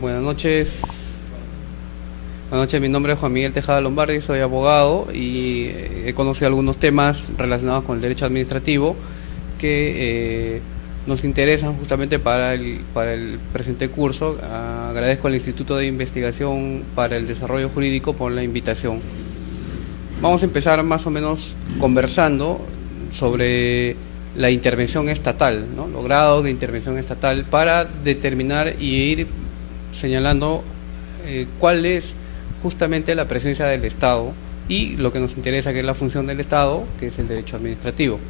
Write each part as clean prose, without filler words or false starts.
Buenas noches. Buenas noches, mi nombre es Juan Miguel Tejada Lombardi, soy abogado y he conocido algunos temas relacionados con el derecho administrativo que nos interesan justamente para el presente curso. Agradezco al Instituto de Investigación para el Desarrollo Jurídico por la invitación. Vamos a empezar más o menos conversando sobre la intervención estatal, ¿no? Los grados de intervención estatal para determinar y ir señalando cuál es justamente la presencia del Estado y lo que nos interesa, que es la función del Estado, que es el derecho administrativo.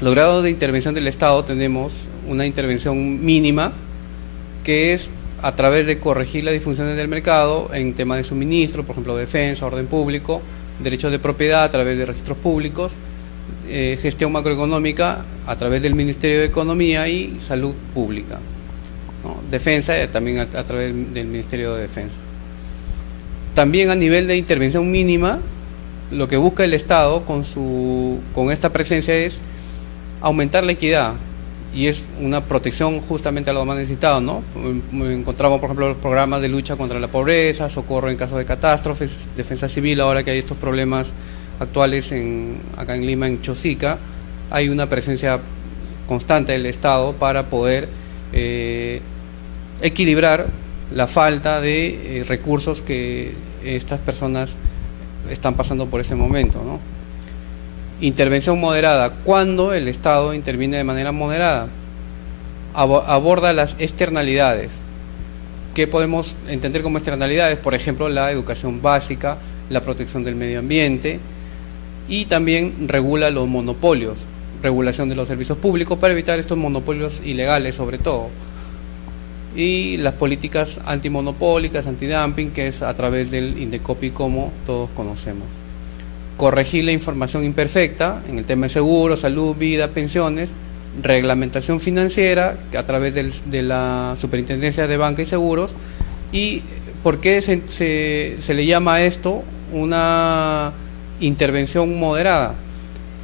Los grados de intervención del Estado tenemos una intervención mínima, que es a través de corregir las disfunciones del mercado en temas de suministro, por ejemplo, defensa, orden público, derechos de propiedad a través de registros públicos, gestión macroeconómica a través del Ministerio de Economía y salud pública, ¿no? Defensa también a través del Ministerio de Defensa. También a nivel de intervención mínima, lo que busca el Estado con esta presencia es aumentar la equidad, y es una protección justamente a los más necesitados, ¿no? Encontramos, por ejemplo, los programas de lucha contra la pobreza, socorro en caso de catástrofes, defensa civil. Ahora que hay estos problemas actuales acá en Lima, en Chosica, hay una presencia constante del Estado para poder equilibrar la falta de recursos que estas personas están pasando por ese momento, ¿no? Intervención moderada. ¿Cuándo el Estado interviene de manera moderada? Aborda las externalidades. ¿Qué podemos entender como externalidades? Por ejemplo, la educación básica, la protección del medio ambiente, y también regula los monopolios, regulación de los servicios públicos para evitar estos monopolios ilegales sobre todo, y las políticas antimonopólicas, antidumping, que es a través del Indecopi, como todos conocemos. Corregir la información imperfecta en el tema de seguros, salud, vida, pensiones, reglamentación financiera a través de la Superintendencia de Banca y Seguros. ¿Y por qué se le llama a esto una intervención moderada?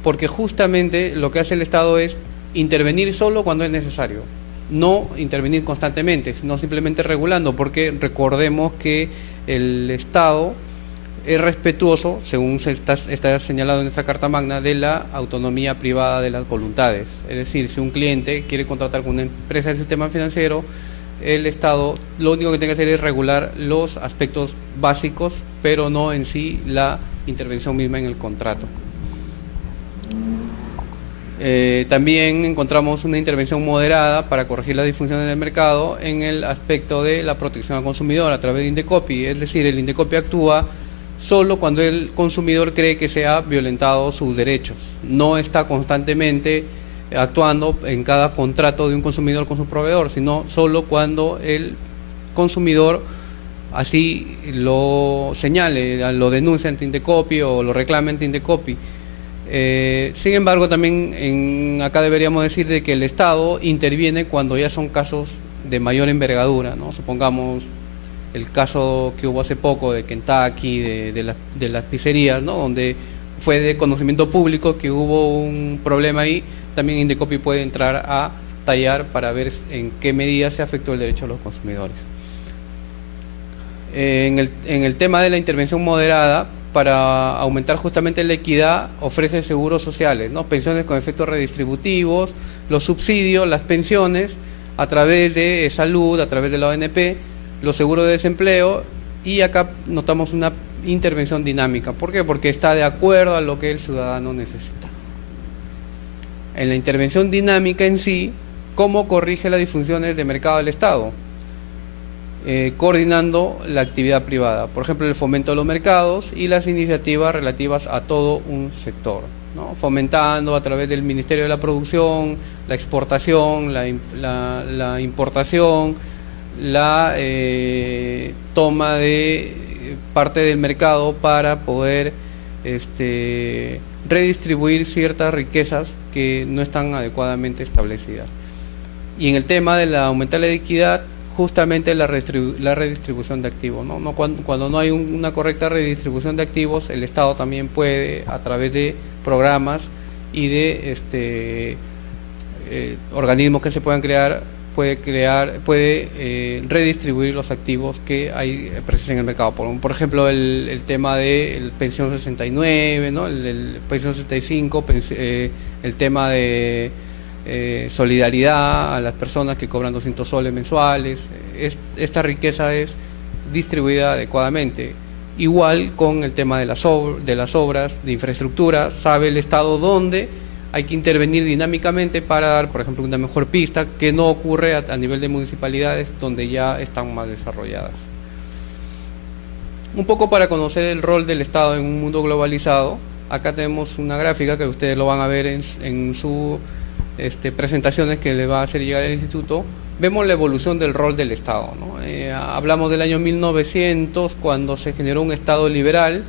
Porque justamente lo que hace el Estado es intervenir solo cuando es necesario, no intervenir constantemente, sino simplemente regulando, porque recordemos que el Estado es respetuoso, según está señalado en nuestra Carta Magna, de la autonomía privada de las voluntades. Es decir, si un cliente quiere contratar con una empresa del sistema financiero, el Estado lo único que tiene que hacer es regular los aspectos básicos, pero no en sí la intervención misma en el contrato. También encontramos una intervención moderada para corregir las disfunciones del mercado en el aspecto de la protección al consumidor a través de Indecopi. Es decir, el Indecopi actúa solo cuando el consumidor cree que se ha violentado sus derechos. No está constantemente actuando en cada contrato de un consumidor con su proveedor, sino solo cuando el consumidor así lo señale, lo denuncia ante Indecopi o lo reclame ante Indecopi. Sin embargo, también acá deberíamos decir de que el Estado interviene cuando ya son casos de mayor envergadura, ¿no? Supongamos el caso que hubo hace poco de Kentucky, de las pizzerías, ¿no? Donde fue de conocimiento público que hubo un problema ahí. También Indecopi puede entrar a tallar para ver en qué medida se afectó el derecho de los consumidores. En el tema de la intervención moderada, para aumentar justamente la equidad, ofrece seguros sociales, ¿no? Pensiones con efectos redistributivos, los subsidios, las pensiones a través de salud, a través de la ONP, los seguros de desempleo, y acá notamos una intervención dinámica. ¿Por qué? Porque está de acuerdo a lo que el ciudadano necesita. En la intervención dinámica en sí, ¿cómo corrige las disfunciones de mercado del Estado? Coordinando la actividad privada, por ejemplo, el fomento de los mercados y las iniciativas relativas a todo un sector, ¿no? Fomentando a través del Ministerio de la Producción, la exportación, la importación, la toma de parte del mercado para poder redistribuir ciertas riquezas que no están adecuadamente establecidas. Y en el tema de aumentar la equidad, justamente la redistribución de activos, ¿no? Cuando no hay una correcta redistribución de activos, el Estado también puede, a través de programas y de organismos que se puedan crear, puede redistribuir los activos que hay presentes en el mercado. Por ejemplo, el tema de el pensión 69, ¿no? el pensión 65, el tema de solidaridad a las personas que cobran 200 soles mensuales. Esta riqueza es distribuida adecuadamente. Igual con el tema de las obras de infraestructura, sabe el Estado dónde hay que intervenir dinámicamente para dar, por ejemplo, una mejor pista, que no ocurre a nivel de municipalidades donde ya están más desarrolladas. Un poco para conocer el rol del Estado en un mundo globalizado, acá tenemos una gráfica que ustedes lo van a ver en sus presentaciones que le va a hacer llegar el instituto. Vemos la evolución del rol del Estado, ¿no? Hablamos del año 1900, cuando se generó un Estado liberal,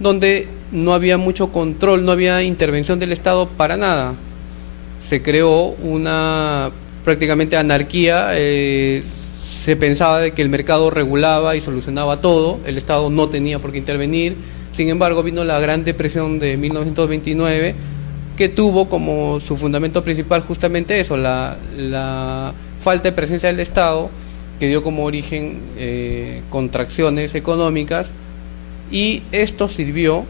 donde no había mucho control, no había intervención del Estado para nada. Se creó una prácticamente anarquía, se pensaba de que el mercado regulaba y solucionaba todo, el Estado no tenía por qué intervenir. Sin embargo, vino la Gran Depresión de 1929, que tuvo como su fundamento principal justamente eso, la falta de presencia del Estado, que dio como origen contracciones económicas, y esto sirvió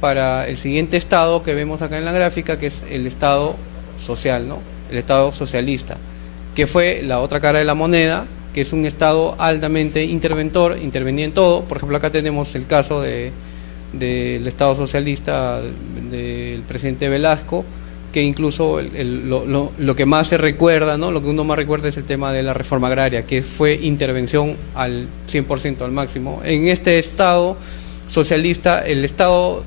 para el siguiente estado que vemos acá en la gráfica, que es el Estado social, ¿no? El Estado socialista, que fue la otra cara de la moneda, que es un Estado altamente interventor, intervenía en todo. Por ejemplo, acá tenemos el caso del Estado socialista del presidente Velasco, que incluso lo que más se recuerda, ¿no? Lo que uno más recuerda es el tema de la reforma agraria, que fue intervención al 100%, al máximo. En este Estado socialista, el Estado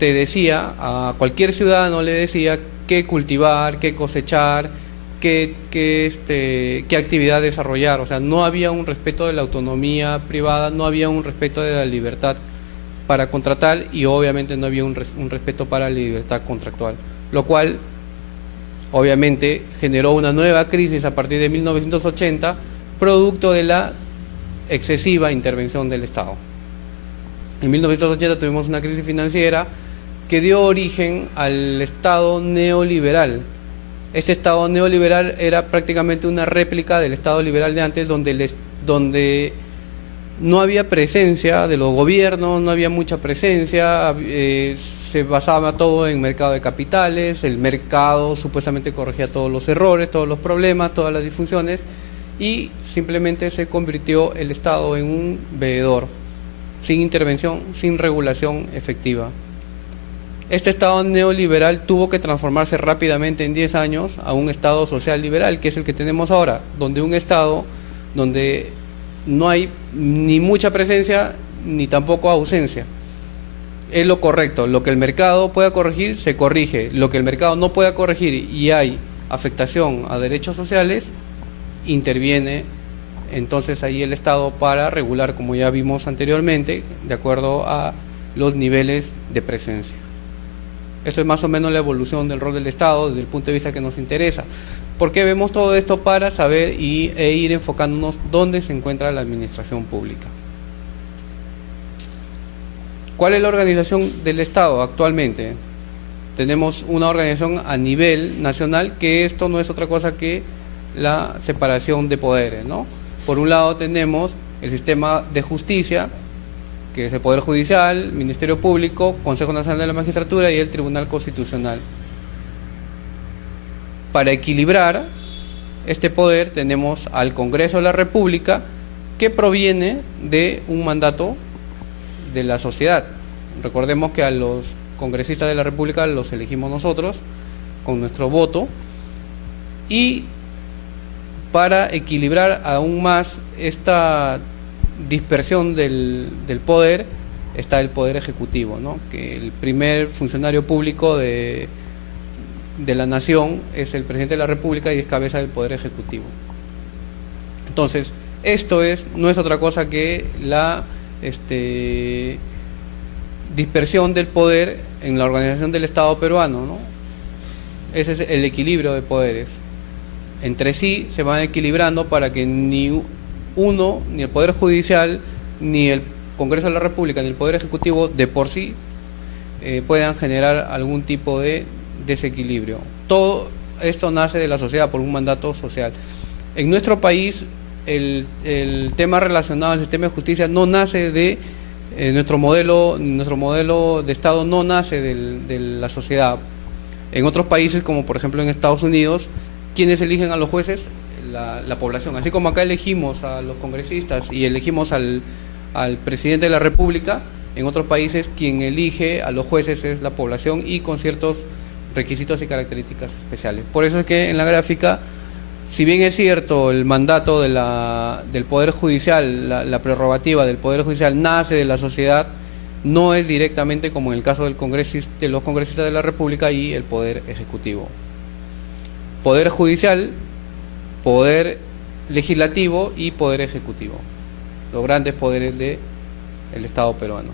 te decía, a cualquier ciudadano le decía qué cultivar, qué cosechar, qué actividad desarrollar. O sea, no había un respeto de la autonomía privada, no había un respeto de la libertad para contratar, y obviamente no había un respeto para la libertad contractual, lo cual obviamente generó una nueva crisis a partir de 1980, producto de la excesiva intervención del Estado. En 1980 tuvimos una crisis financiera que dio origen al Estado neoliberal. Este Estado neoliberal era prácticamente una réplica del Estado liberal de antes, donde no había presencia de los gobiernos, no había mucha presencia, se basaba todo en mercado de capitales, el mercado supuestamente corregía todos los errores, todos los problemas, todas las disfunciones, y simplemente se convirtió el Estado en un veedor, sin intervención, sin regulación efectiva. Este Estado neoliberal tuvo que transformarse rápidamente en 10 años a un Estado social liberal, que es el que tenemos ahora, donde un Estado donde no hay ni mucha presencia ni tampoco ausencia. Es lo correcto, lo que el mercado pueda corregir, se corrige. Lo que el mercado no pueda corregir y hay afectación a derechos sociales, interviene entonces ahí el Estado para regular, como ya vimos anteriormente, de acuerdo a los niveles de presencia. Esto es más o menos la evolución del rol del Estado desde el punto de vista que nos interesa. ¿Por qué vemos todo esto? Para saber e ir enfocándonos dónde se encuentra la administración pública. ¿Cuál es la organización del Estado actualmente? Tenemos una organización a nivel nacional, que esto no es otra cosa que la separación de poderes, ¿no? Por un lado tenemos el sistema de justicia, que es el Poder Judicial, Ministerio Público, Consejo Nacional de la Magistratura y el Tribunal Constitucional. Para equilibrar este poder tenemos al Congreso de la República, que proviene de un mandato de la sociedad. Recordemos que a los congresistas de la República los elegimos nosotros con nuestro voto, y para equilibrar aún más esta dispersión del poder está el Poder Ejecutivo, ¿no? Que el primer funcionario público de la nación es el presidente de la República y es cabeza del Poder Ejecutivo. Entonces, esto no es otra cosa que la dispersión del poder en la organización del Estado peruano, ¿no? Ese es el equilibrio de poderes. Entre sí se van equilibrando para que ni el Poder Judicial, ni el Congreso de la República, ni el Poder Ejecutivo de por sí puedan generar algún tipo de desequilibrio. Todo esto nace de la sociedad por un mandato social. En nuestro país el tema relacionado al sistema de justicia no nace de nuestro modelo de Estado no nace de la sociedad. En otros países, como por ejemplo en Estados Unidos, ¿quiénes eligen a los jueces? La población. Así como acá elegimos a los congresistas y elegimos al presidente de la República, en otros países quien elige a los jueces es la población y con ciertos requisitos y características especiales. Por eso es que en la gráfica, si bien es cierto el mandato del Poder Judicial, la prerrogativa del Poder Judicial nace de la sociedad, no es directamente como en el caso de los congresistas de la República y el Poder Ejecutivo. Poder Judicial, Poder Legislativo y Poder Ejecutivo, los grandes poderes del Estado peruano.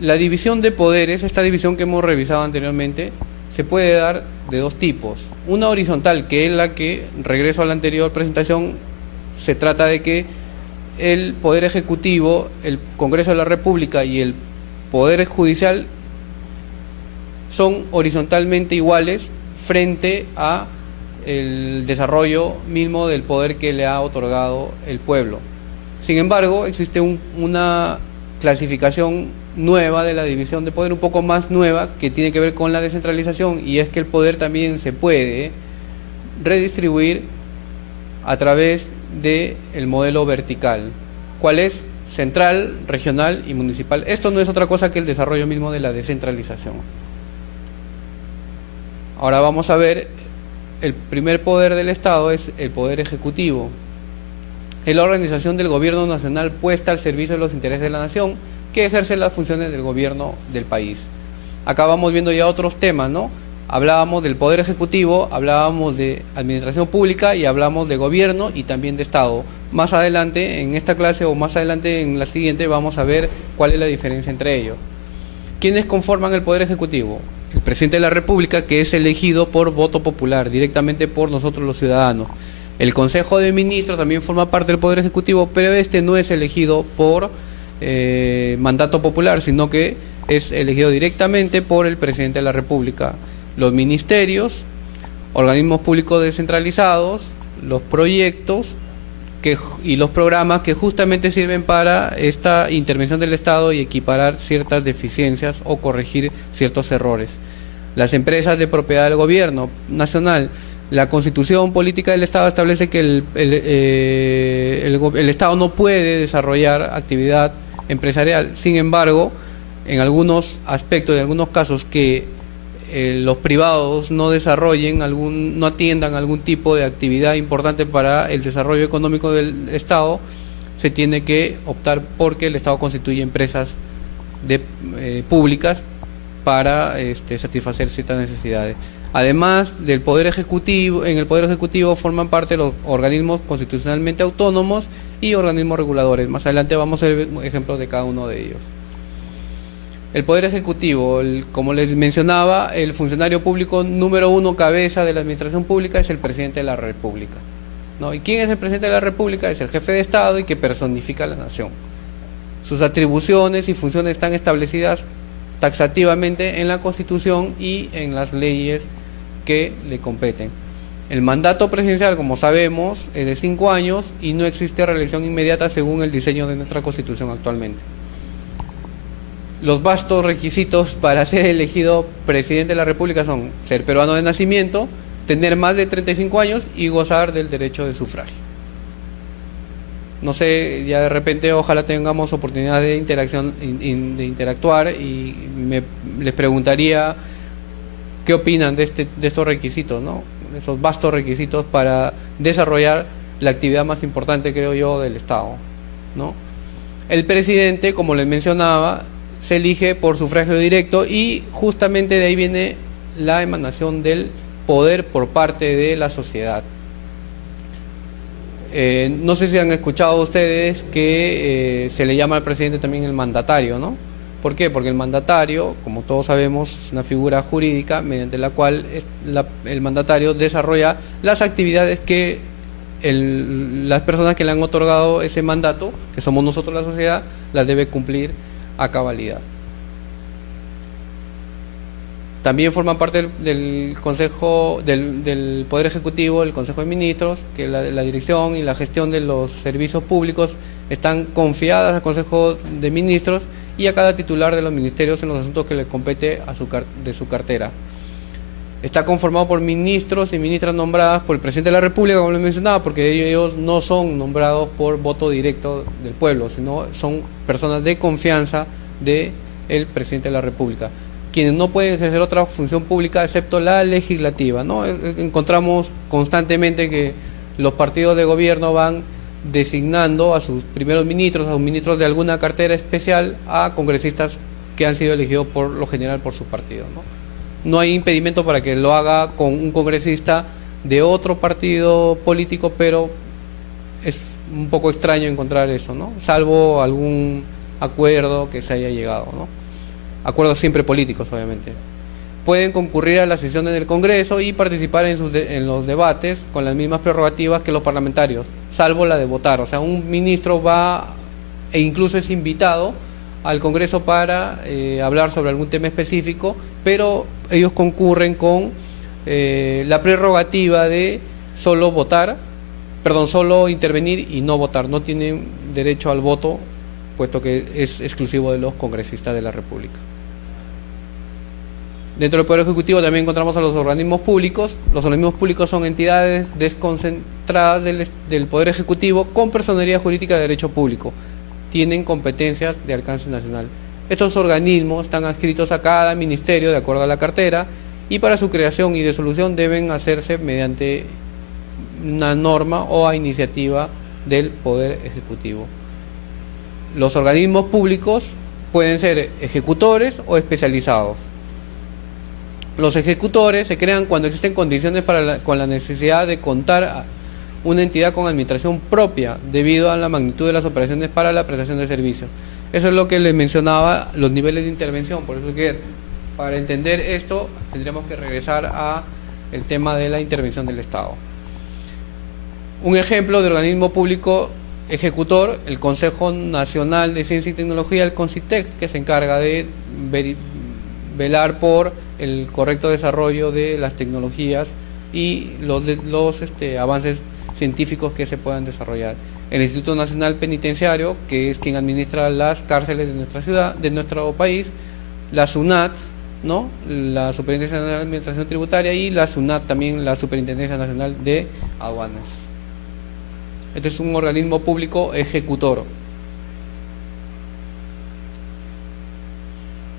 La división de poderes, esta división que hemos revisado anteriormente, se puede dar de dos tipos. Una horizontal, que es la que, regreso a la anterior presentación, se trata de que el Poder Ejecutivo, el Congreso de la República y el Poder Judicial son horizontalmente iguales frente a el desarrollo mismo del poder que le ha otorgado el pueblo. Sin embargo, existe una clasificación nueva de la división de poder, un poco más nueva, que tiene que ver con la descentralización, y es que el poder también se puede redistribuir a través del modelo vertical. ¿Cuál es? Central, regional y municipal. Esto no es otra cosa que el desarrollo mismo de la descentralización. Ahora vamos a ver, el primer poder del Estado es el Poder Ejecutivo. Es la organización del gobierno nacional puesta al servicio de los intereses de la nación, que ejerce las funciones del gobierno del país. Acá vamos viendo ya otros temas, ¿no? Hablábamos del Poder Ejecutivo, hablábamos de administración pública y hablamos de gobierno y también de Estado. Más adelante en esta clase o más adelante en la siguiente vamos a ver cuál es la diferencia entre ellos. ¿Quiénes conforman el Poder Ejecutivo? El presidente de la República, que es elegido por voto popular, directamente por nosotros los ciudadanos. El Consejo de Ministros también forma parte del Poder Ejecutivo, pero este no es elegido por mandato popular, sino que es elegido directamente por el presidente de la República. Los ministerios, organismos públicos descentralizados, los proyectos y los programas que justamente sirven para esta intervención del Estado y equiparar ciertas deficiencias o corregir ciertos errores. Las empresas de propiedad del gobierno nacional. La Constitución Política del Estado establece que el Estado no puede desarrollar actividad empresarial. Sin embargo, en algunos aspectos, en algunos casos que los privados no desarrollen, no atiendan algún tipo de actividad importante para el desarrollo económico del Estado, se tiene que optar porque el Estado constituye empresas públicas para satisfacer ciertas necesidades. Además del Poder Ejecutivo, en el Poder Ejecutivo forman parte los organismos constitucionalmente autónomos y organismos reguladores. Más adelante vamos a ver ejemplos de cada uno de ellos. El Poder Ejecutivo, como les mencionaba, el funcionario público número uno, cabeza de la administración pública, es el presidente de la República, ¿no? ¿Y quién es el presidente de la República? Es el jefe de Estado y que personifica a la nación. Sus atribuciones y funciones están establecidas taxativamente en la Constitución y en las leyes que le competen. El mandato presidencial, como sabemos, es de 5 años y no existe reelección inmediata según el diseño de nuestra Constitución actualmente. Los vastos requisitos para ser elegido presidente de la República son ser peruano de nacimiento, tener más de 35 años y gozar del derecho de sufragio. No sé, ya de repente ojalá tengamos oportunidad de interactuar y les preguntaría qué opinan de estos requisitos, ¿no? Esos vastos requisitos para desarrollar la actividad más importante, creo yo, del Estado, ¿no? El presidente, como les mencionaba, se elige por sufragio directo y justamente de ahí viene la emanación del poder por parte de la sociedad. No sé si han escuchado ustedes que se le llama al presidente también el mandatario, ¿no? ¿Por qué? Porque el mandatario, como todos sabemos, es una figura jurídica mediante la cual el mandatario desarrolla las actividades que las personas que le han otorgado ese mandato, que somos nosotros la sociedad, las debe cumplir a cabalidad. También forman parte del Consejo, del Poder Ejecutivo, el Consejo de Ministros, que la dirección y la gestión de los servicios públicos están confiadas al Consejo de Ministros y a cada titular de los ministerios en los asuntos que le compete de su cartera. Está conformado por ministros y ministras nombradas por el presidente de la República, como les mencionaba, porque ellos no son nombrados por voto directo del pueblo, sino son personas de confianza del presidente de la República, quienes no pueden ejercer otra función pública excepto la legislativa, ¿no? Encontramos constantemente que los partidos de gobierno van designando a sus primeros ministros, a sus ministros de alguna cartera especial, a congresistas que han sido elegidos por lo general por su partido, ¿no? No hay impedimento para que lo haga con un congresista de otro partido político, pero es un poco extraño encontrar eso, ¿no? Salvo algún acuerdo que se haya llegado, ¿no? Acuerdos siempre políticos, obviamente. Pueden concurrir a las sesiones del Congreso y participar en los debates con las mismas prerrogativas que los parlamentarios, salvo la de votar. O sea, un ministro va e incluso es invitado al Congreso para hablar sobre algún tema específico, pero ellos concurren con la prerrogativa de solo intervenir y no votar. No tienen derecho al voto, puesto que es exclusivo de los congresistas de la República. Dentro del Poder Ejecutivo también encontramos a los organismos públicos. Los organismos públicos son entidades desconcentradas del Poder Ejecutivo con personería jurídica de derecho público. Tienen competencias de alcance nacional. Estos organismos están adscritos a cada ministerio de acuerdo a la cartera y para su creación y disolución deben hacerse mediante una norma o a iniciativa del Poder Ejecutivo. Los organismos públicos pueden ser ejecutores o especializados. Los ejecutores se crean cuando existen condiciones con la necesidad de contar una entidad con administración propia debido a la magnitud de las operaciones para la prestación de servicios. Eso es lo que les mencionaba, los niveles de intervención. Por eso es que para entender esto tendríamos que regresar a el tema de la intervención del Estado. Un ejemplo de organismo público ejecutor, el Consejo Nacional de Ciencia y Tecnología, el CONCITEC, que se encarga de velar por el correcto desarrollo de las tecnologías y los avances científicos que se puedan desarrollar. El Instituto Nacional Penitenciario, que es quien administra las cárceles de nuestra ciudad, de nuestro país, la SUNAT, ¿no? La Superintendencia Nacional de Administración Tributaria, y la SUNAT también, la Superintendencia Nacional de Aduanas. Este es un organismo público ejecutor.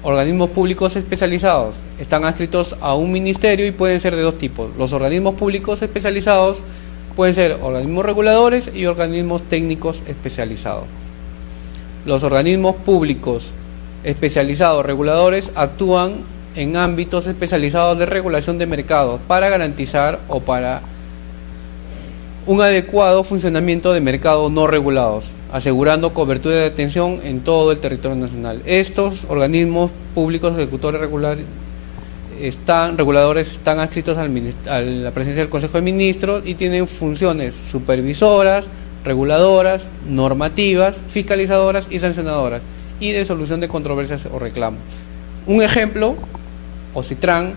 Organismos públicos especializados están adscritos a un ministerio y pueden ser de dos tipos. Los organismos públicos especializados pueden ser organismos reguladores y organismos técnicos especializados. Los organismos públicos especializados reguladores actúan en ámbitos especializados de regulación de mercados para garantizar o para un adecuado funcionamiento de mercados no regulados, asegurando cobertura de atención en todo el territorio nacional. Estos organismos públicos ejecutores reguladores están adscritos a la presencia del Consejo de Ministros y tienen funciones supervisoras, reguladoras, normativas, fiscalizadoras y sancionadoras, y de solución de controversias o reclamos. Un ejemplo: OCITRAN,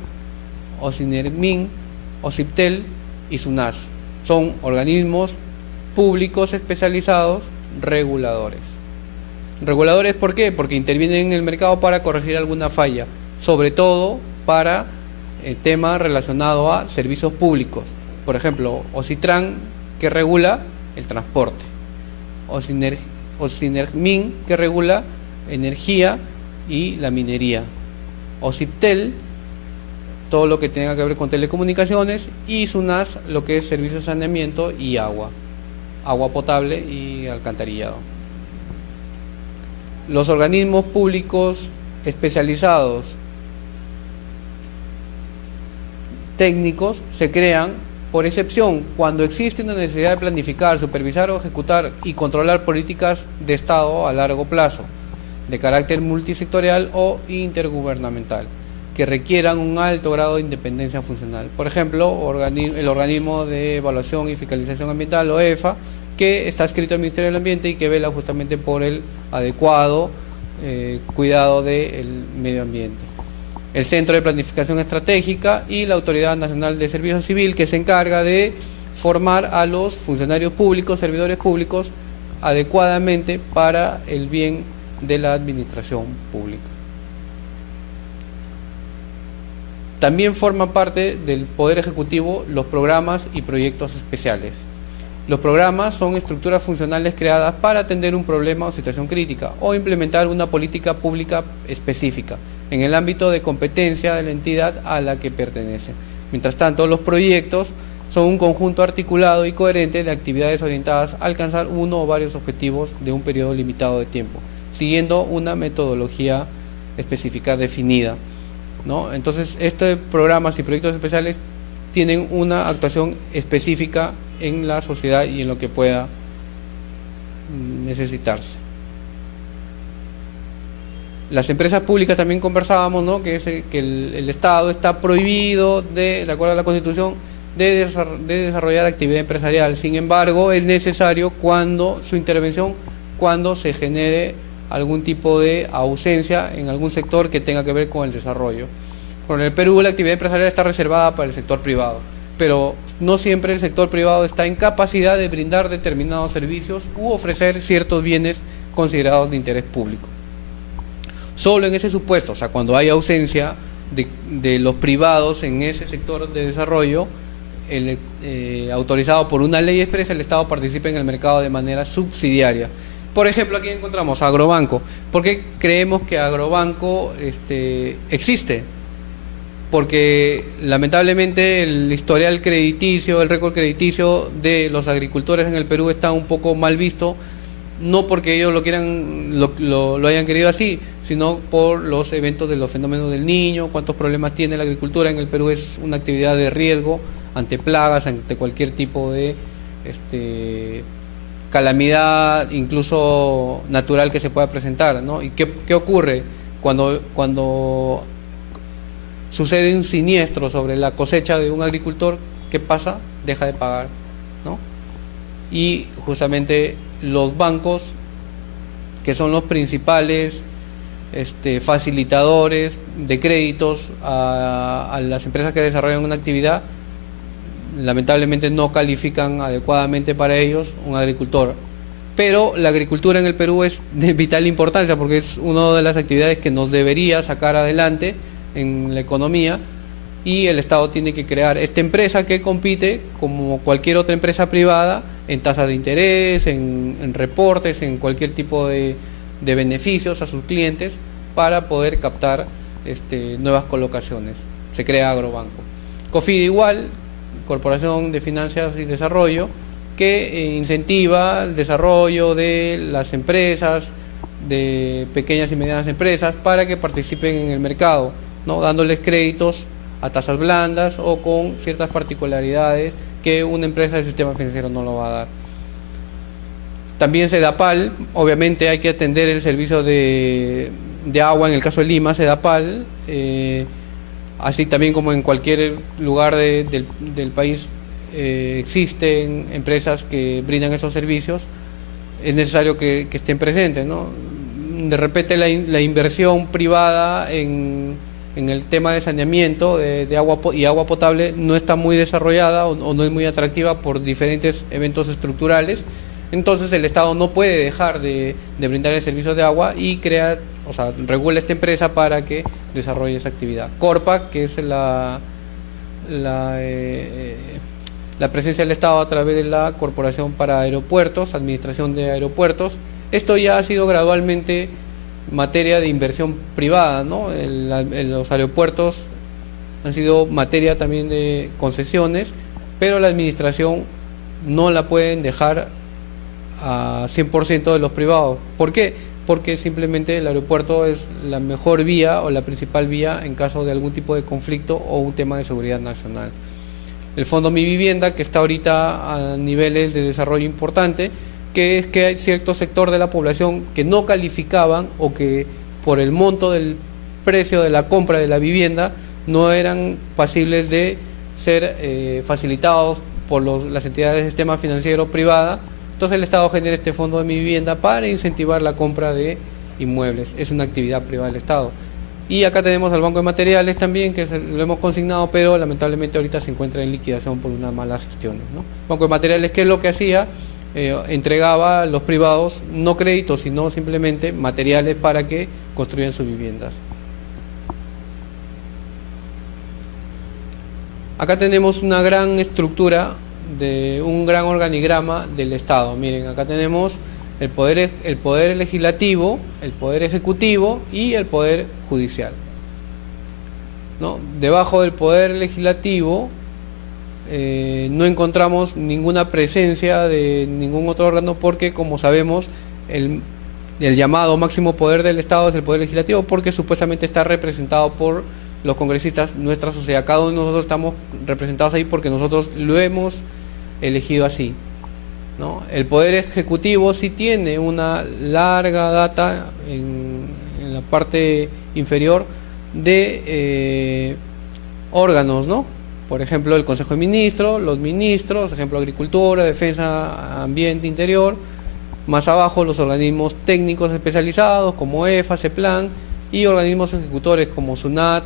OCINERMIN, OCIPTEL y SUNAS. Son organismos públicos especializados reguladores. Reguladores, ¿por qué? Porque intervienen en el mercado para corregir alguna falla, sobre todo para temas relacionados a servicios públicos. Por ejemplo, OCITRAN, que regula el transporte, OCINERMIN, que regula energía y la minería, OCIPTEL, todo lo que tenga que ver con telecomunicaciones, y SUNAS, lo que es servicios de saneamiento y agua potable y alcantarillado. Los organismos públicos especializados técnicos se crean por excepción cuando existe una necesidad de planificar, supervisar o ejecutar y controlar políticas de Estado a largo plazo, de carácter multisectorial o intergubernamental, que requieran un alto grado de independencia funcional. Por ejemplo, el organismo de evaluación y fiscalización ambiental, o EFA, que está adscrito al Ministerio del Ambiente y que vela justamente por el adecuado cuidado del medio ambiente. el Centro de Planificación Estratégica y la Autoridad Nacional de Servicio Civil, que se encarga de formar a los funcionarios públicos, servidores públicos, adecuadamente para el bien de la administración pública. También forman parte del Poder Ejecutivo los programas y proyectos especiales. Los programas son estructuras funcionales creadas para atender un problema o situación crítica o implementar una política pública específica en el ámbito de competencia de la entidad a la que pertenece. Mientras tanto, los proyectos son un conjunto articulado y coherente de actividades orientadas a alcanzar uno o varios objetivos de un periodo limitado de tiempo, siguiendo una metodología específica definida, ¿no? Entonces, estos programas y proyectos especiales tienen una actuación específica en la sociedad y en lo que pueda necesitarse. Las empresas públicas también conversábamos, ¿no? que el Estado está prohibido, de acuerdo a la Constitución, de desarrollar actividad empresarial. Sin embargo, es necesario su intervención cuando se genere algún tipo de ausencia en algún sector que tenga que ver con el desarrollo. En el Perú la actividad empresarial está reservada para el sector privado, pero no siempre el sector privado está en capacidad de brindar determinados servicios u ofrecer ciertos bienes considerados de interés público. Solo en ese supuesto, o sea, cuando hay ausencia de los privados en ese sector de desarrollo, autorizado por una ley expresa, el Estado participa en el mercado de manera subsidiaria. Por ejemplo, aquí encontramos Agrobanco. ¿Por qué creemos que Agrobanco existe? Porque lamentablemente el historial crediticio, el récord crediticio de los agricultores en el Perú está un poco mal visto, no porque ellos lo hayan querido así, sino por los eventos de los fenómenos del Niño, cuántos problemas tiene la agricultura en el Perú. Es una actividad de riesgo ante plagas, ante cualquier tipo de calamidad, incluso natural, que se pueda presentar, ¿no? ¿Y qué ocurre cuando sucede un siniestro sobre la cosecha de un agricultor? ¿Qué pasa? Deja de pagar, ¿no? Y justamente los bancos, que son los principales facilitadores de créditos a las empresas que desarrollan una actividad, lamentablemente no califican adecuadamente para ellos un agricultor. Pero la agricultura en el Perú es de vital importancia porque es una de las actividades que nos debería sacar adelante en la economía, y el Estado tiene que crear esta empresa que compite como cualquier otra empresa privada en tasas de interés, en reportes, en cualquier tipo de beneficios a sus clientes para poder captar nuevas colocaciones. Se crea Agrobanco. COFIDE igual, Corporación de Finanzas y Desarrollo, que incentiva el desarrollo de las empresas, de pequeñas y medianas empresas, para que participen en el mercado, ¿no? Dándoles créditos a tasas blandas o con ciertas particularidades que una empresa del sistema financiero no lo va a dar. También SEDAPAL, obviamente hay que atender el servicio de agua, en el caso de Lima, SEDAPAL, así también como en cualquier lugar del país existen empresas que brindan esos servicios. Es necesario que estén presentes, ¿no? De repente la inversión privada en el tema de saneamiento de agua y agua potable no está muy desarrollada o no es muy atractiva por diferentes eventos estructurales. Entonces el Estado no puede dejar de brindar el servicio de agua y regula esta empresa para que desarrolle esa actividad. Corpa, que es la presencia del Estado a través de la Corporación para Aeropuertos, Administración de Aeropuertos. Esto ya ha sido gradualmente materia de inversión privada, ¿no? Los aeropuertos han sido materia también de concesiones, pero la administración no la pueden dejar a 100% de los privados. ¿Por qué? Porque simplemente el aeropuerto es la mejor vía o la principal vía en caso de algún tipo de conflicto o un tema de seguridad nacional. El Fondo Mi Vivienda, que está ahorita a niveles de desarrollo importante, que es que hay cierto sector de la población que no calificaban o que por el monto del precio de la compra de la vivienda no eran pasibles de ser facilitados por las entidades del sistema financiero privada. Entonces el Estado genera este Fondo de Mi Vivienda para incentivar la compra de inmuebles. Es una actividad privada del Estado. Y acá tenemos al Banco de Materiales también, que lo hemos consignado, pero lamentablemente ahorita se encuentra en liquidación por una mala gestión, ¿no? Banco de Materiales, ¿qué es lo que hacía? Entregaba a los privados no créditos, sino simplemente materiales para que construyan sus viviendas. Acá tenemos una gran estructura, un gran organigrama del Estado. Miren, acá tenemos el poder legislativo, el poder ejecutivo y el poder judicial, ¿no? Debajo del poder legislativo no encontramos ninguna presencia de ningún otro órgano porque, como sabemos, el llamado máximo poder del Estado es el poder legislativo porque supuestamente está representado por los congresistas, nuestra sociedad. Cada uno de nosotros estamos representados ahí porque nosotros lo hemos elegido así, ¿no? El poder ejecutivo sí tiene una larga data en la parte inferior de órganos, ¿no? Por ejemplo, el Consejo de Ministros, los ministros, ejemplo, Agricultura, Defensa, Ambiente, Interior. Más abajo, los organismos técnicos especializados como EFA, CEPLAN, y organismos ejecutores como SUNAT,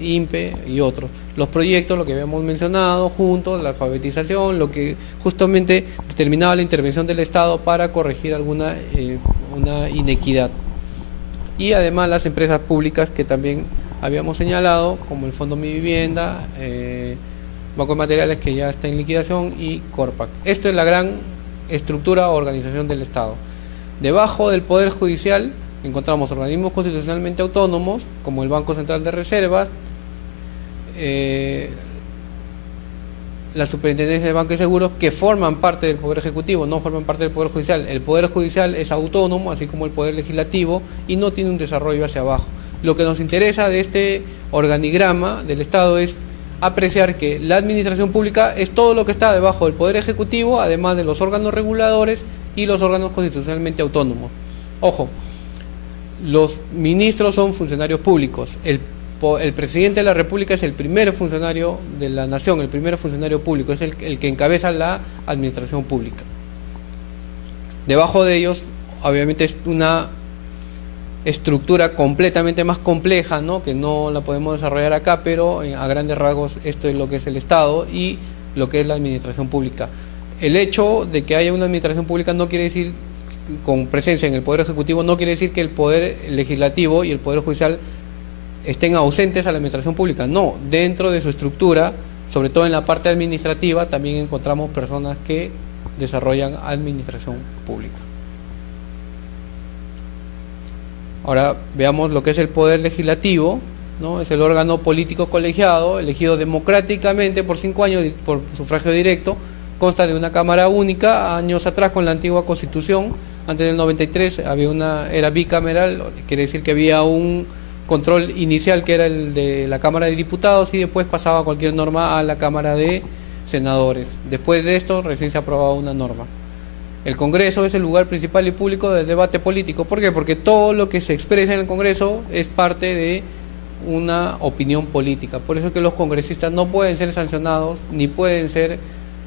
INPE y otros. Los proyectos, lo que habíamos mencionado, juntos, la alfabetización, lo que justamente determinaba la intervención del Estado para corregir alguna una inequidad. Y además las empresas públicas que también habíamos señalado, como el Fondo Mi Vivienda, Banco de Materiales, que ya está en liquidación, y Corpac. Esto es la gran estructura o organización del Estado. Debajo del Poder Judicial encontramos organismos constitucionalmente autónomos, como el Banco Central de Reservas, la Superintendencia de Banco y Seguros, que forman parte del Poder Ejecutivo, no forman parte del Poder Judicial. El Poder Judicial es autónomo, así como el Poder Legislativo, y no tiene un desarrollo hacia abajo. Lo que nos interesa de este organigrama del Estado es apreciar que la administración pública es todo lo que está debajo del Poder Ejecutivo, además de los órganos reguladores y los órganos constitucionalmente autónomos. Ojo, los ministros son funcionarios públicos. El presidente de la República es el primer funcionario de la nación, el primer funcionario público, es el que encabeza la administración pública. Debajo de ellos, obviamente, es una estructura completamente más compleja, ¿no? Que no la podemos desarrollar acá, pero a grandes rasgos esto es lo que es el Estado y lo que es la administración pública. El hecho de que haya una administración pública no quiere decir, con presencia en el Poder Ejecutivo, no quiere decir que el Poder Legislativo y el Poder Judicial estén ausentes a la administración pública. No, dentro de su estructura, sobre todo en la parte administrativa, también encontramos personas que desarrollan administración pública. Ahora veamos lo que es el Poder Legislativo, ¿no? Es el órgano político colegiado, elegido democráticamente por 5 años por sufragio directo, consta de una Cámara única. Años atrás, con la antigua Constitución, antes del 93, era bicameral, quiere decir que había un control inicial que era el de la Cámara de Diputados y después pasaba cualquier norma a la Cámara de Senadores. Después de esto recién se aprobaba una norma. El Congreso es el lugar principal y público del debate político. ¿Por qué? Porque todo lo que se expresa en el Congreso es parte de una opinión política. Por eso es que los congresistas no pueden ser sancionados ni pueden ser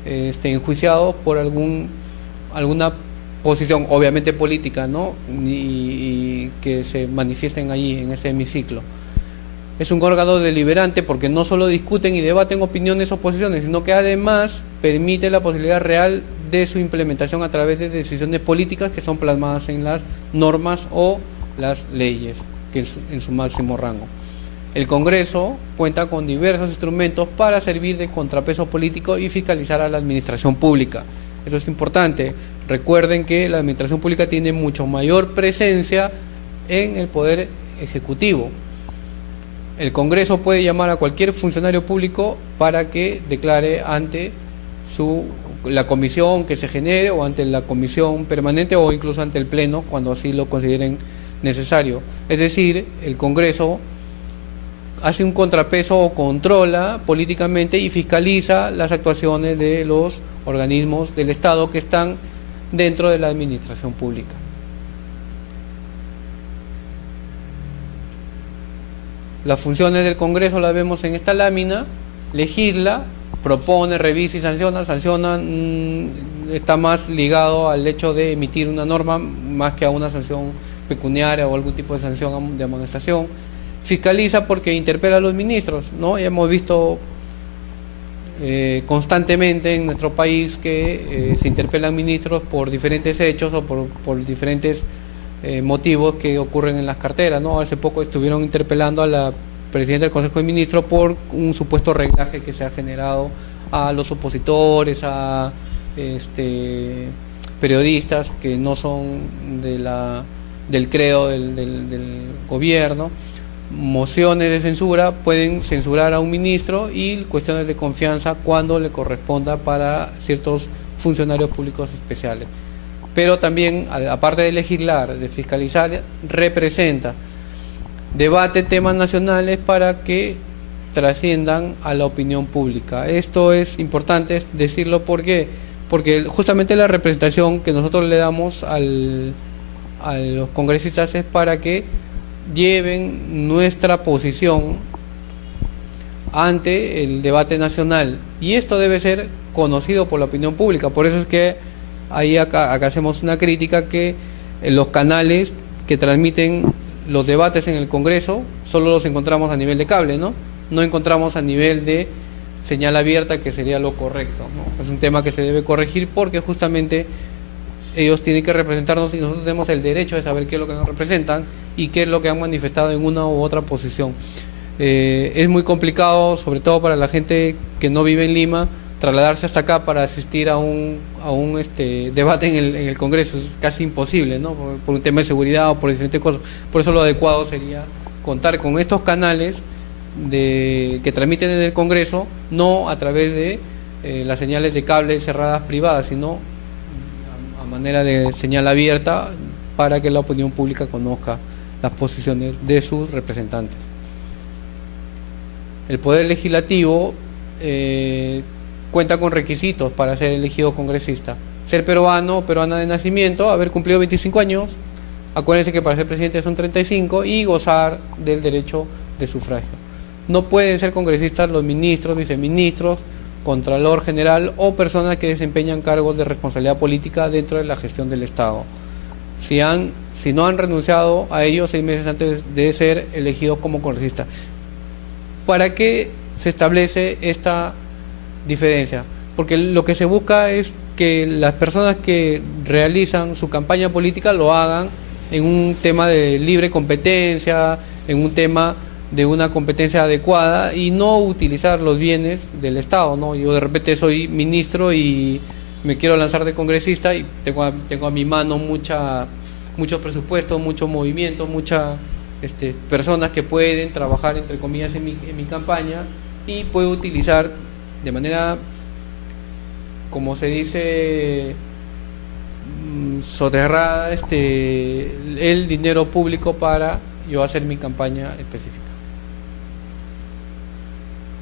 enjuiciados por alguna posición, obviamente política, ¿no? Y que se manifiesten allí en ese hemiciclo. Es un órgano deliberante porque no solo discuten y debaten opiniones o posiciones, sino que además permite la posibilidad real de su implementación a través de decisiones políticas que son plasmadas en las normas o las leyes, que es en su máximo rango. El Congreso cuenta con diversos instrumentos para servir de contrapeso político y fiscalizar a la administración pública. Eso es importante. Recuerden que la administración pública tiene mucho mayor presencia en el Poder Ejecutivo. El Congreso puede llamar a cualquier funcionario público para que declare ante la comisión que se genere o ante la comisión permanente o incluso ante el Pleno cuando así lo consideren necesario. Es decir, el Congreso hace un contrapeso o controla políticamente y fiscaliza las actuaciones de los organismos del Estado que están dentro de la administración pública. Las funciones del Congreso las vemos en esta lámina: legisla, propone, revisa y sanciona. Está más ligado al hecho de emitir una norma más que a una sanción pecuniaria o algún tipo de sanción de amonestación. fiscaliza porque interpela a los ministros, ¿no? Y hemos visto constantemente en nuestro país que se interpelan ministros por diferentes hechos o por diferentes motivos que ocurren en las carteras, ¿no? Hace poco estuvieron interpelando a la presidenta del Consejo de Ministros por un supuesto reglaje que se ha generado a los opositores, a periodistas que no son del credo del gobierno. Mociones de censura pueden censurar a un ministro y cuestiones de confianza cuando le corresponda para ciertos funcionarios públicos especiales. Pero también, aparte de legislar, de fiscalizar, representa, debate temas nacionales para que trasciendan a la opinión pública. Esto es importante decirlo porque justamente la representación que nosotros le damos a los congresistas es para que lleven nuestra posición ante el debate nacional, y esto debe ser conocido por la opinión pública. Por eso es que acá hacemos una crítica, que los canales que transmiten los debates en el Congreso solo los encontramos a nivel de cable, no encontramos a nivel de señal abierta, que sería lo correcto, ¿no? Es un tema que se debe corregir porque justamente ellos tienen que representarnos y nosotros tenemos el derecho de saber qué es lo que nos representan y qué es lo que han manifestado en una u otra posición. Es muy complicado, sobre todo para la gente que no vive en Lima, trasladarse hasta acá para asistir a un debate en el Congreso. Es casi imposible, ¿no? Por un tema de seguridad o por diferentes cosas. Por eso lo adecuado sería contar con estos canales que transmiten en el Congreso, no a través de las señales de cable cerradas privadas, sino a manera de señal abierta, para que la opinión pública conozca las posiciones de sus representantes. El Poder Legislativo cuenta con requisitos para ser elegido congresista: ser peruano o peruana de nacimiento, haber cumplido 25 años, acuérdense que para ser presidente son 35, y gozar del derecho de sufragio. No pueden ser congresistas los ministros, viceministros, contralor general o personas que desempeñan cargos de responsabilidad política dentro de la gestión del Estado, si no han renunciado a ellos 6 meses antes de ser elegidos como congresistas. ¿Para qué se establece esta diferencia? Porque lo que se busca es que las personas que realizan su campaña política lo hagan en un tema de libre competencia, en un tema de una competencia adecuada, y no utilizar los bienes del Estado, ¿no? Yo de repente soy ministro y me quiero lanzar de congresista y tengo a mi mano muchos presupuestos, mucho movimiento, muchas personas que pueden trabajar, entre comillas, en mi campaña, y puedo utilizar de manera, como se dice, soterrada el dinero público para yo hacer mi campaña específica.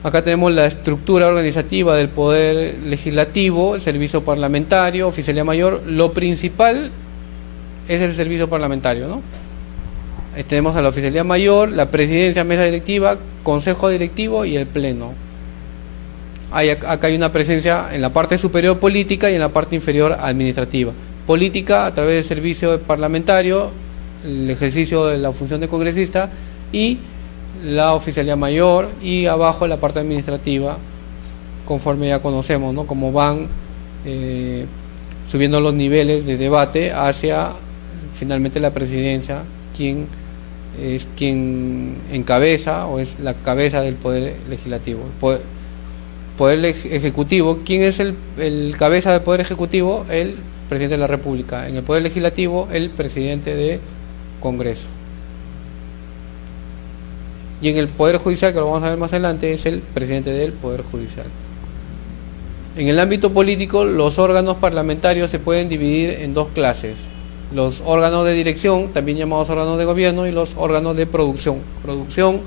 Acá tenemos la estructura organizativa del Poder Legislativo: el servicio parlamentario, oficialía mayor. Lo principal es el servicio parlamentario, ¿no? Tenemos a la oficialía mayor, la presidencia, mesa directiva, consejo directivo y el pleno. Acá hay una presencia en la parte superior política y en la parte inferior administrativa. Política a través del servicio parlamentario, el ejercicio de la función de congresista, y la oficialía mayor, y abajo la parte administrativa, conforme ya conocemos, ¿no? Cómo van subiendo los niveles de debate hacia finalmente la presidencia, quien encabeza o es la cabeza del Poder Legislativo. Poder Ejecutivo, ¿quién es el cabeza del Poder Ejecutivo? El presidente de la República. En el Poder Legislativo, el presidente del Congreso. Y en el Poder Judicial, que lo vamos a ver más adelante, es el presidente del Poder Judicial. En el ámbito político, los órganos parlamentarios se pueden dividir en dos clases: los órganos de dirección, también llamados órganos de gobierno, y los órganos de producción. Producción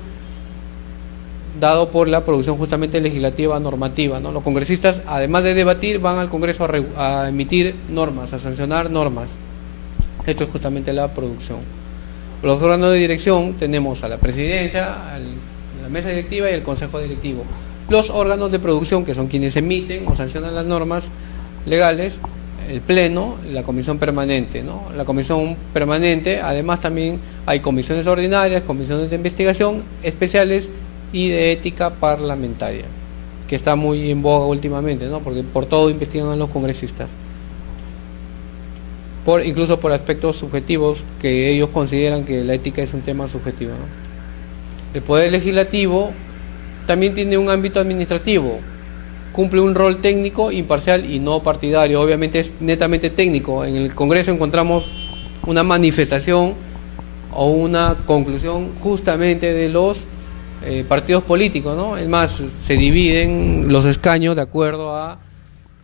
dado por la producción justamente legislativa normativa, ¿no? Los congresistas, además de debatir, van al Congreso a emitir normas, a sancionar normas. Esto es justamente la producción. Los órganos de dirección tenemos a la presidencia, la mesa directiva y el consejo directivo. Los órganos de producción, que son quienes emiten o sancionan las normas legales, el Pleno, la Comisión Permanente, ¿no? La Comisión Permanente, además también hay comisiones ordinarias, comisiones de investigación especiales y de ética parlamentaria, que está muy en boga últimamente, ¿no? Porque por todo investigan a los congresistas, incluso por aspectos subjetivos que ellos consideran que la ética es un tema subjetivo, ¿no? El Poder Legislativo también tiene un ámbito administrativo, cumple un rol técnico, imparcial y no partidario. Obviamente es netamente técnico. En el Congreso encontramos una manifestación o una conclusión justamente de los partidos políticos, ¿no? Es más, se dividen los escaños de acuerdo a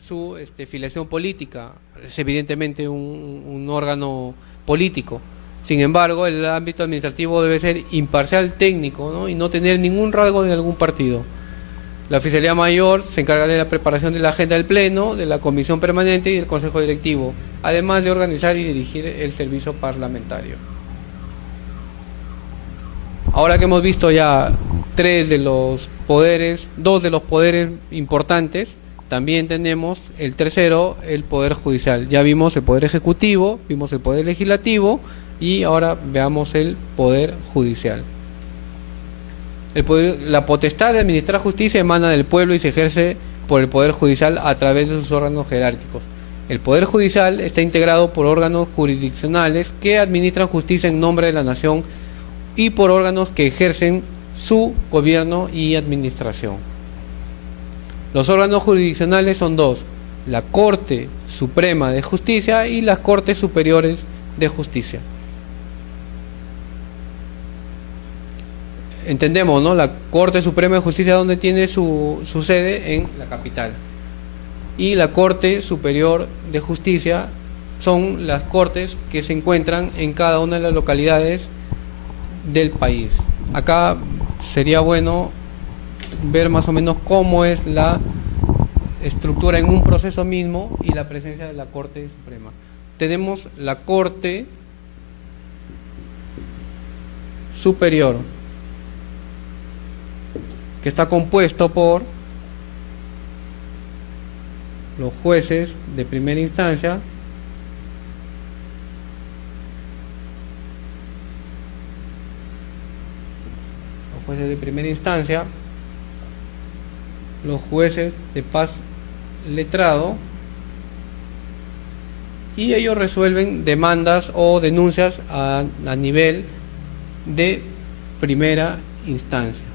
su filiación política. Es evidentemente un órgano político. Sin embargo, el ámbito administrativo debe ser imparcial, técnico, ¿no? Y no tener ningún rasgo de algún partido. La Oficialía Mayor se encarga de la preparación de la agenda del Pleno, de la Comisión Permanente y del Consejo Directivo, además de organizar y dirigir el servicio parlamentario. Ahora que hemos visto ya dos de los poderes importantes, también tenemos el tercero, el Poder Judicial. Ya vimos el Poder Ejecutivo, vimos el Poder Legislativo y ahora veamos el Poder Judicial. La potestad de administrar justicia emana del pueblo y se ejerce por el Poder Judicial a través de sus órganos jerárquicos. El Poder Judicial está integrado por órganos jurisdiccionales que administran justicia en nombre de la nación y por órganos que ejercen su gobierno y administración. Los órganos jurisdiccionales son dos: la Corte Suprema de Justicia y las Cortes Superiores de Justicia. Entendemos, ¿no? La Corte Suprema de Justicia, donde tiene su sede en la capital, y la Corte Superior de Justicia son las cortes que se encuentran en cada una de las localidades del país. Acá sería bueno ver más o menos cómo es la estructura en un proceso mismo y la presencia de la Corte Suprema. Tenemos la Corte Superior, que está compuesto por los jueces de primera instancia, los jueces de paz letrado, y ellos resuelven demandas o denuncias a nivel de primera instancia.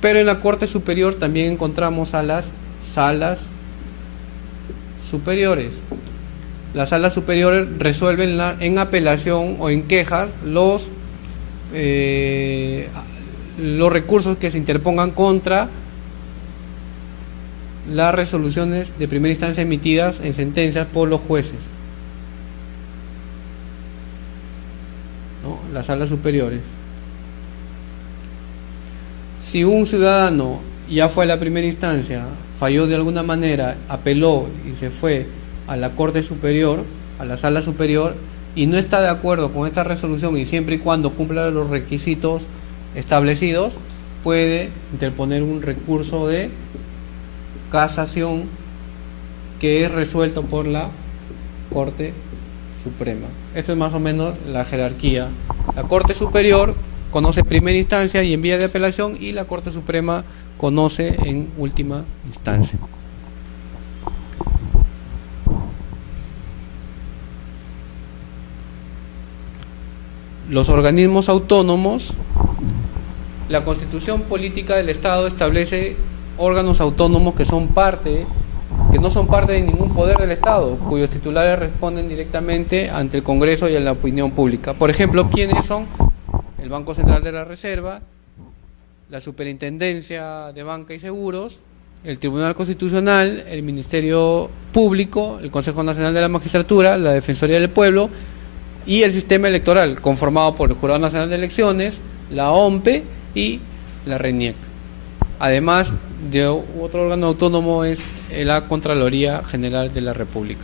Pero en la Corte Superior también encontramos a las salas superiores. Las salas superiores resuelven en apelación o en quejas los recursos que se interpongan contra las resoluciones de primera instancia emitidas en sentencias por los jueces, ¿no? Las salas superiores. Si un ciudadano ya fue a la primera instancia, falló de alguna manera, apeló y se fue a la Corte Superior, a la Sala Superior, y no está de acuerdo con esta resolución, y siempre y cuando cumpla los requisitos establecidos, puede interponer un recurso de casación que es resuelto por la Corte Suprema. Esto es más o menos la jerarquía. La Corte Superior conoce primera instancia y en vía de apelación, y la Corte Suprema conoce en última instancia. Los organismos autónomos. La Constitución Política del Estado establece órganos autónomos que no son parte de ningún poder del Estado, cuyos titulares responden directamente ante el Congreso y a la opinión pública. Por ejemplo, ¿quiénes son? El Banco Central de la Reserva, la Superintendencia de Banca y Seguros, el Tribunal Constitucional, el Ministerio Público, el Consejo Nacional de la Magistratura, la Defensoría del Pueblo y el sistema electoral, conformado por el Jurado Nacional de Elecciones, la OMPE y la RENIEC. Además de otro órgano autónomo es la Contraloría General de la República.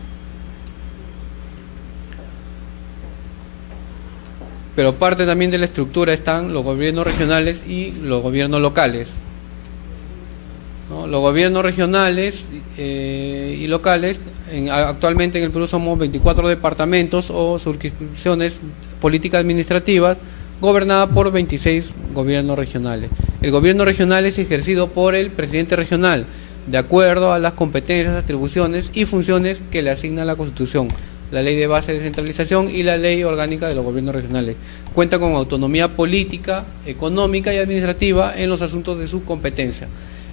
pero parte también de la estructura están los gobiernos regionales y los gobiernos locales, ¿no? Los gobiernos regionales y locales, actualmente en el Perú somos 24 departamentos o circunscripciones políticas administrativas gobernadas por 26 gobiernos regionales. El gobierno regional es ejercido por el presidente regional, de acuerdo a las competencias, atribuciones y funciones que le asigna la Constitución, la Ley de Base de Descentralización y la Ley Orgánica de los Gobiernos Regionales. Cuenta con autonomía política, económica y administrativa en los asuntos de su competencia.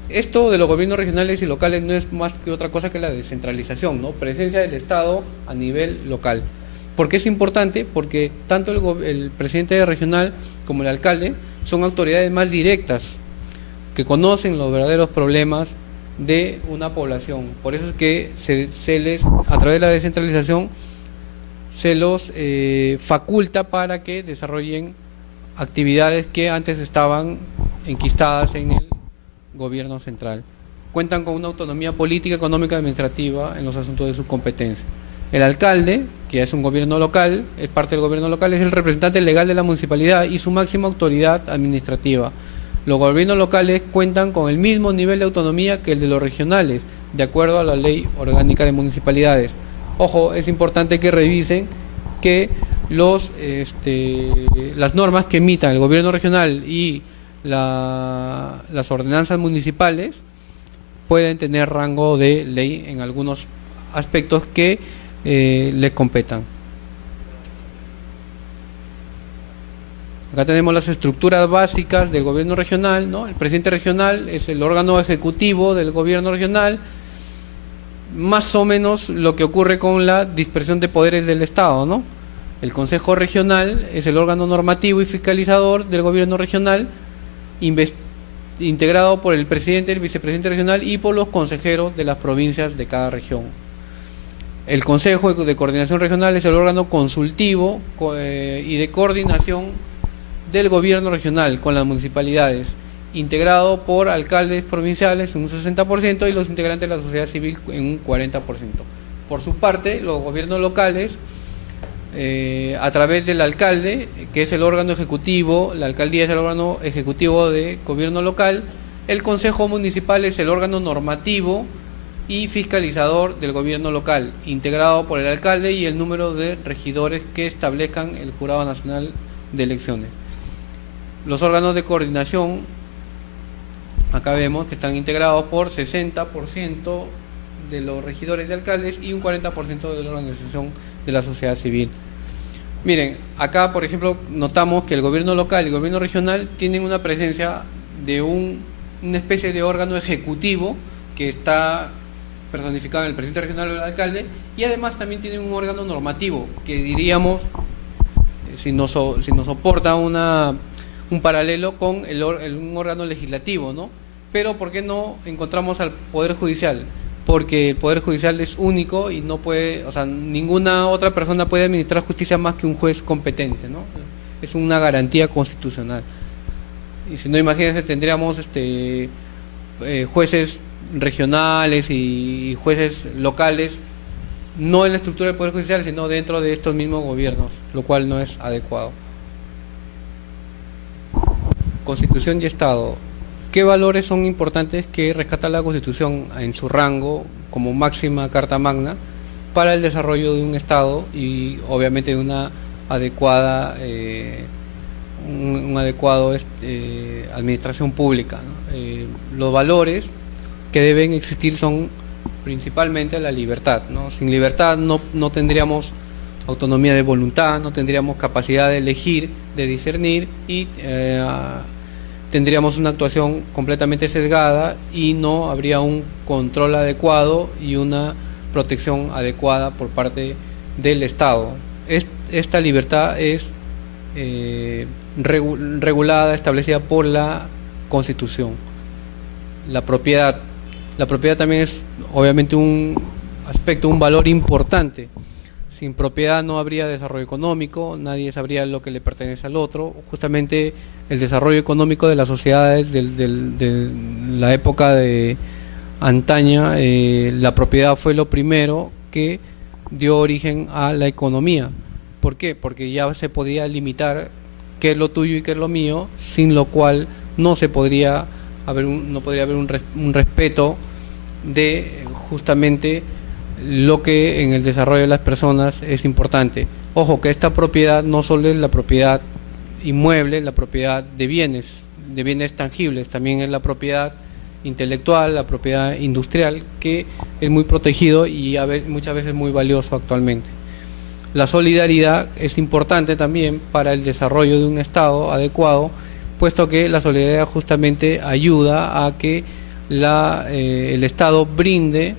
Esto de los gobiernos regionales y locales no es más que otra cosa que la descentralización, ¿no? Presencia del Estado a nivel local. ¿Por qué es importante? Porque tanto el presidente regional como el alcalde son autoridades más directas, que conocen los verdaderos problemas de una población. Por eso es que se les, a través de la descentralización, se los faculta para que desarrollen actividades que antes estaban enquistadas en el gobierno central. Cuentan con una autonomía política, económica y administrativa en los asuntos de su competencia. El alcalde, que es un gobierno local, es parte del gobierno local, es el representante legal de la municipalidad y su máxima autoridad administrativa. Los gobiernos locales cuentan con el mismo nivel de autonomía que el de los regionales, de acuerdo a la Ley Orgánica de Municipalidades. Ojo, es importante que revisen que las normas que emitan el gobierno regional y las ordenanzas municipales pueden tener rango de ley en algunos aspectos que les competan. Acá tenemos las estructuras básicas del gobierno regional, ¿no? El presidente regional es el órgano ejecutivo del gobierno regional, más o menos lo que ocurre con la dispersión de poderes del Estado, ¿no? El Consejo Regional es el órgano normativo y fiscalizador del gobierno regional, integrado por el presidente, el vicepresidente regional y por los consejeros de las provincias de cada región. El Consejo de Coordinación Regional es el órgano consultivo y de coordinación del gobierno regional con las municipalidades, integrado por alcaldes provinciales en un 60% y los integrantes de la sociedad civil en un 40%. Por su parte, los gobiernos locales, a través del alcalde, que es el órgano ejecutivo, la alcaldía es el órgano ejecutivo de gobierno local, el consejo municipal es el órgano normativo y fiscalizador del gobierno local, integrado por el alcalde y el número de regidores que establezcan el Jurado Nacional de Elecciones. Los órganos de coordinación, acá vemos que están integrados por 60% de los regidores y alcaldes y un 40% de la organización de la sociedad civil. Miren, acá por ejemplo notamos que el gobierno local y el gobierno regional tienen una presencia de una especie de órgano ejecutivo que está personificado en el presidente regional o el alcalde, y además también tienen un órgano normativo que diríamos, si nos soporta un paralelo con un órgano legislativo, ¿no? Pero ¿por qué no encontramos al Poder Judicial? Porque el Poder Judicial es único y no puede, o sea, ninguna otra persona puede administrar justicia más que un juez competente, ¿no? Es una garantía constitucional. Y si no, imagínense, tendríamos jueces regionales y jueces locales, no en la estructura del Poder Judicial, sino dentro de estos mismos gobiernos, lo cual no es adecuado. Constitución y Estado. ¿Qué valores son importantes que rescata la Constitución en su rango como máxima carta magna para el desarrollo de un Estado y obviamente de una adecuada administración pública, ¿no? Los valores que deben existir son principalmente la libertad, ¿no? Sin libertad no tendríamos autonomía de voluntad, no tendríamos capacidad de elegir, de discernir y tendríamos una actuación completamente sesgada y no habría un control adecuado y una protección adecuada por parte del Estado. Esta libertad es regulada, establecida por la Constitución. La propiedad también es obviamente un aspecto, un valor importante. Sin propiedad no habría desarrollo económico, nadie sabría lo que le pertenece al otro. Justamente el desarrollo económico de las sociedades de la época de antaña, la propiedad fue lo primero que dio origen a la economía. ¿Por qué? Porque ya se podía limitar qué es lo tuyo y qué es lo mío, sin lo cual no se podría haber no podría haber un respeto de justamente lo que en el desarrollo de las personas es importante. Ojo, que esta propiedad no solo es la propiedad inmueble, la propiedad de bienes tangibles, también es la propiedad intelectual, la propiedad industrial, que es muy protegido y muchas veces muy valioso actualmente. La solidaridad es importante también para el desarrollo de un Estado adecuado, puesto que la solidaridad justamente ayuda a que el Estado brinde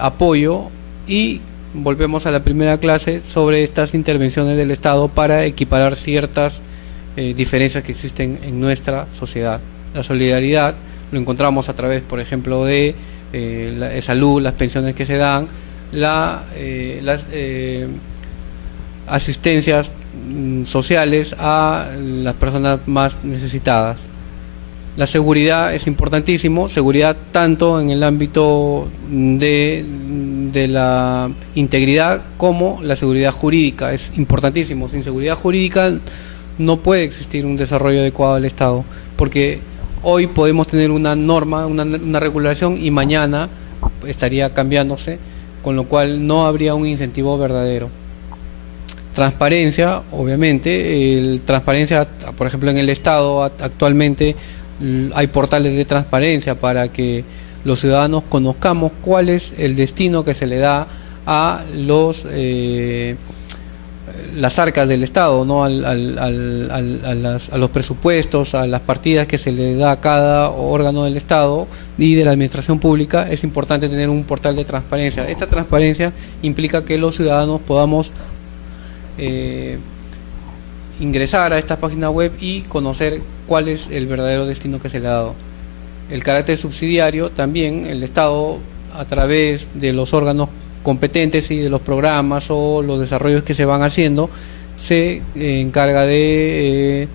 apoyo, y volvemos a la primera clase sobre estas intervenciones del Estado para equiparar ciertas diferencias que existen en nuestra sociedad. La solidaridad lo encontramos a través, por ejemplo, de salud, las pensiones que se dan, las asistencias sociales a las personas más necesitadas. La seguridad es importantísimo, seguridad tanto en el ámbito de la integridad como la seguridad jurídica, es importantísimo. Sin seguridad jurídica no puede existir un desarrollo adecuado del Estado, porque hoy podemos tener una norma, una regulación, y mañana estaría cambiándose, con lo cual no habría un incentivo verdadero. Transparencia, obviamente, transparencia, por ejemplo, en el Estado actualmente hay portales de transparencia para que los ciudadanos conozcamos cuál es el destino que se le da a las arcas del Estado, ¿no? a los presupuestos, a las partidas que se le da a cada órgano del Estado y de la administración pública. Es importante tener un portal de transparencia. Esta transparencia implica que los ciudadanos podamos ingresar a esta página web y conocer cuál es el verdadero destino que se le ha dado. El carácter subsidiario también, el Estado, a través de los órganos competentes y de los programas o los desarrollos que se van haciendo, se encarga de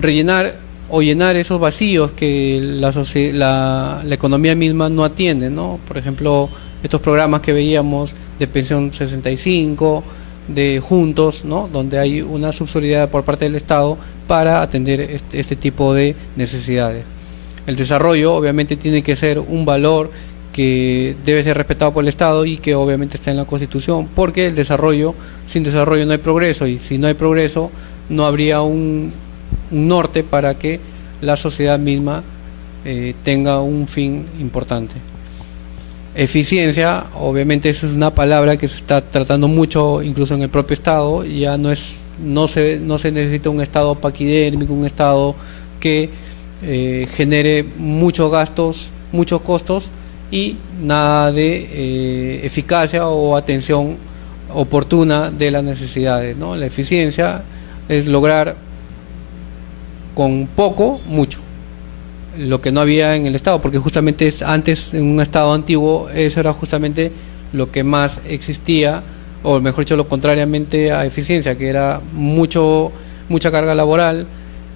rellenar o llenar esos vacíos que la economía misma no atiende, ¿no? Por ejemplo, estos programas que veíamos de pensión 65, de juntos, ¿no? Donde hay una subsidiariedad por parte del Estado para atender este tipo de necesidades. El desarrollo obviamente tiene que ser un valor que debe ser respetado por el Estado y que obviamente está en la Constitución, porque sin desarrollo no hay progreso, y si no hay progreso no habría un norte para que la sociedad misma tenga un fin importante. Eficiencia, obviamente eso es una palabra que se está tratando mucho incluso en el propio Estado. Ya no se necesita un Estado paquidérmico, un Estado que genere muchos gastos, muchos costos y nada de eficacia o atención oportuna de las necesidades, ¿no? La eficiencia es lograr con poco, mucho, lo que no había en el Estado, porque justamente antes, en un Estado antiguo, eso era justamente lo que más existía, o mejor dicho, lo contrariamente a eficiencia, que era mucha carga laboral,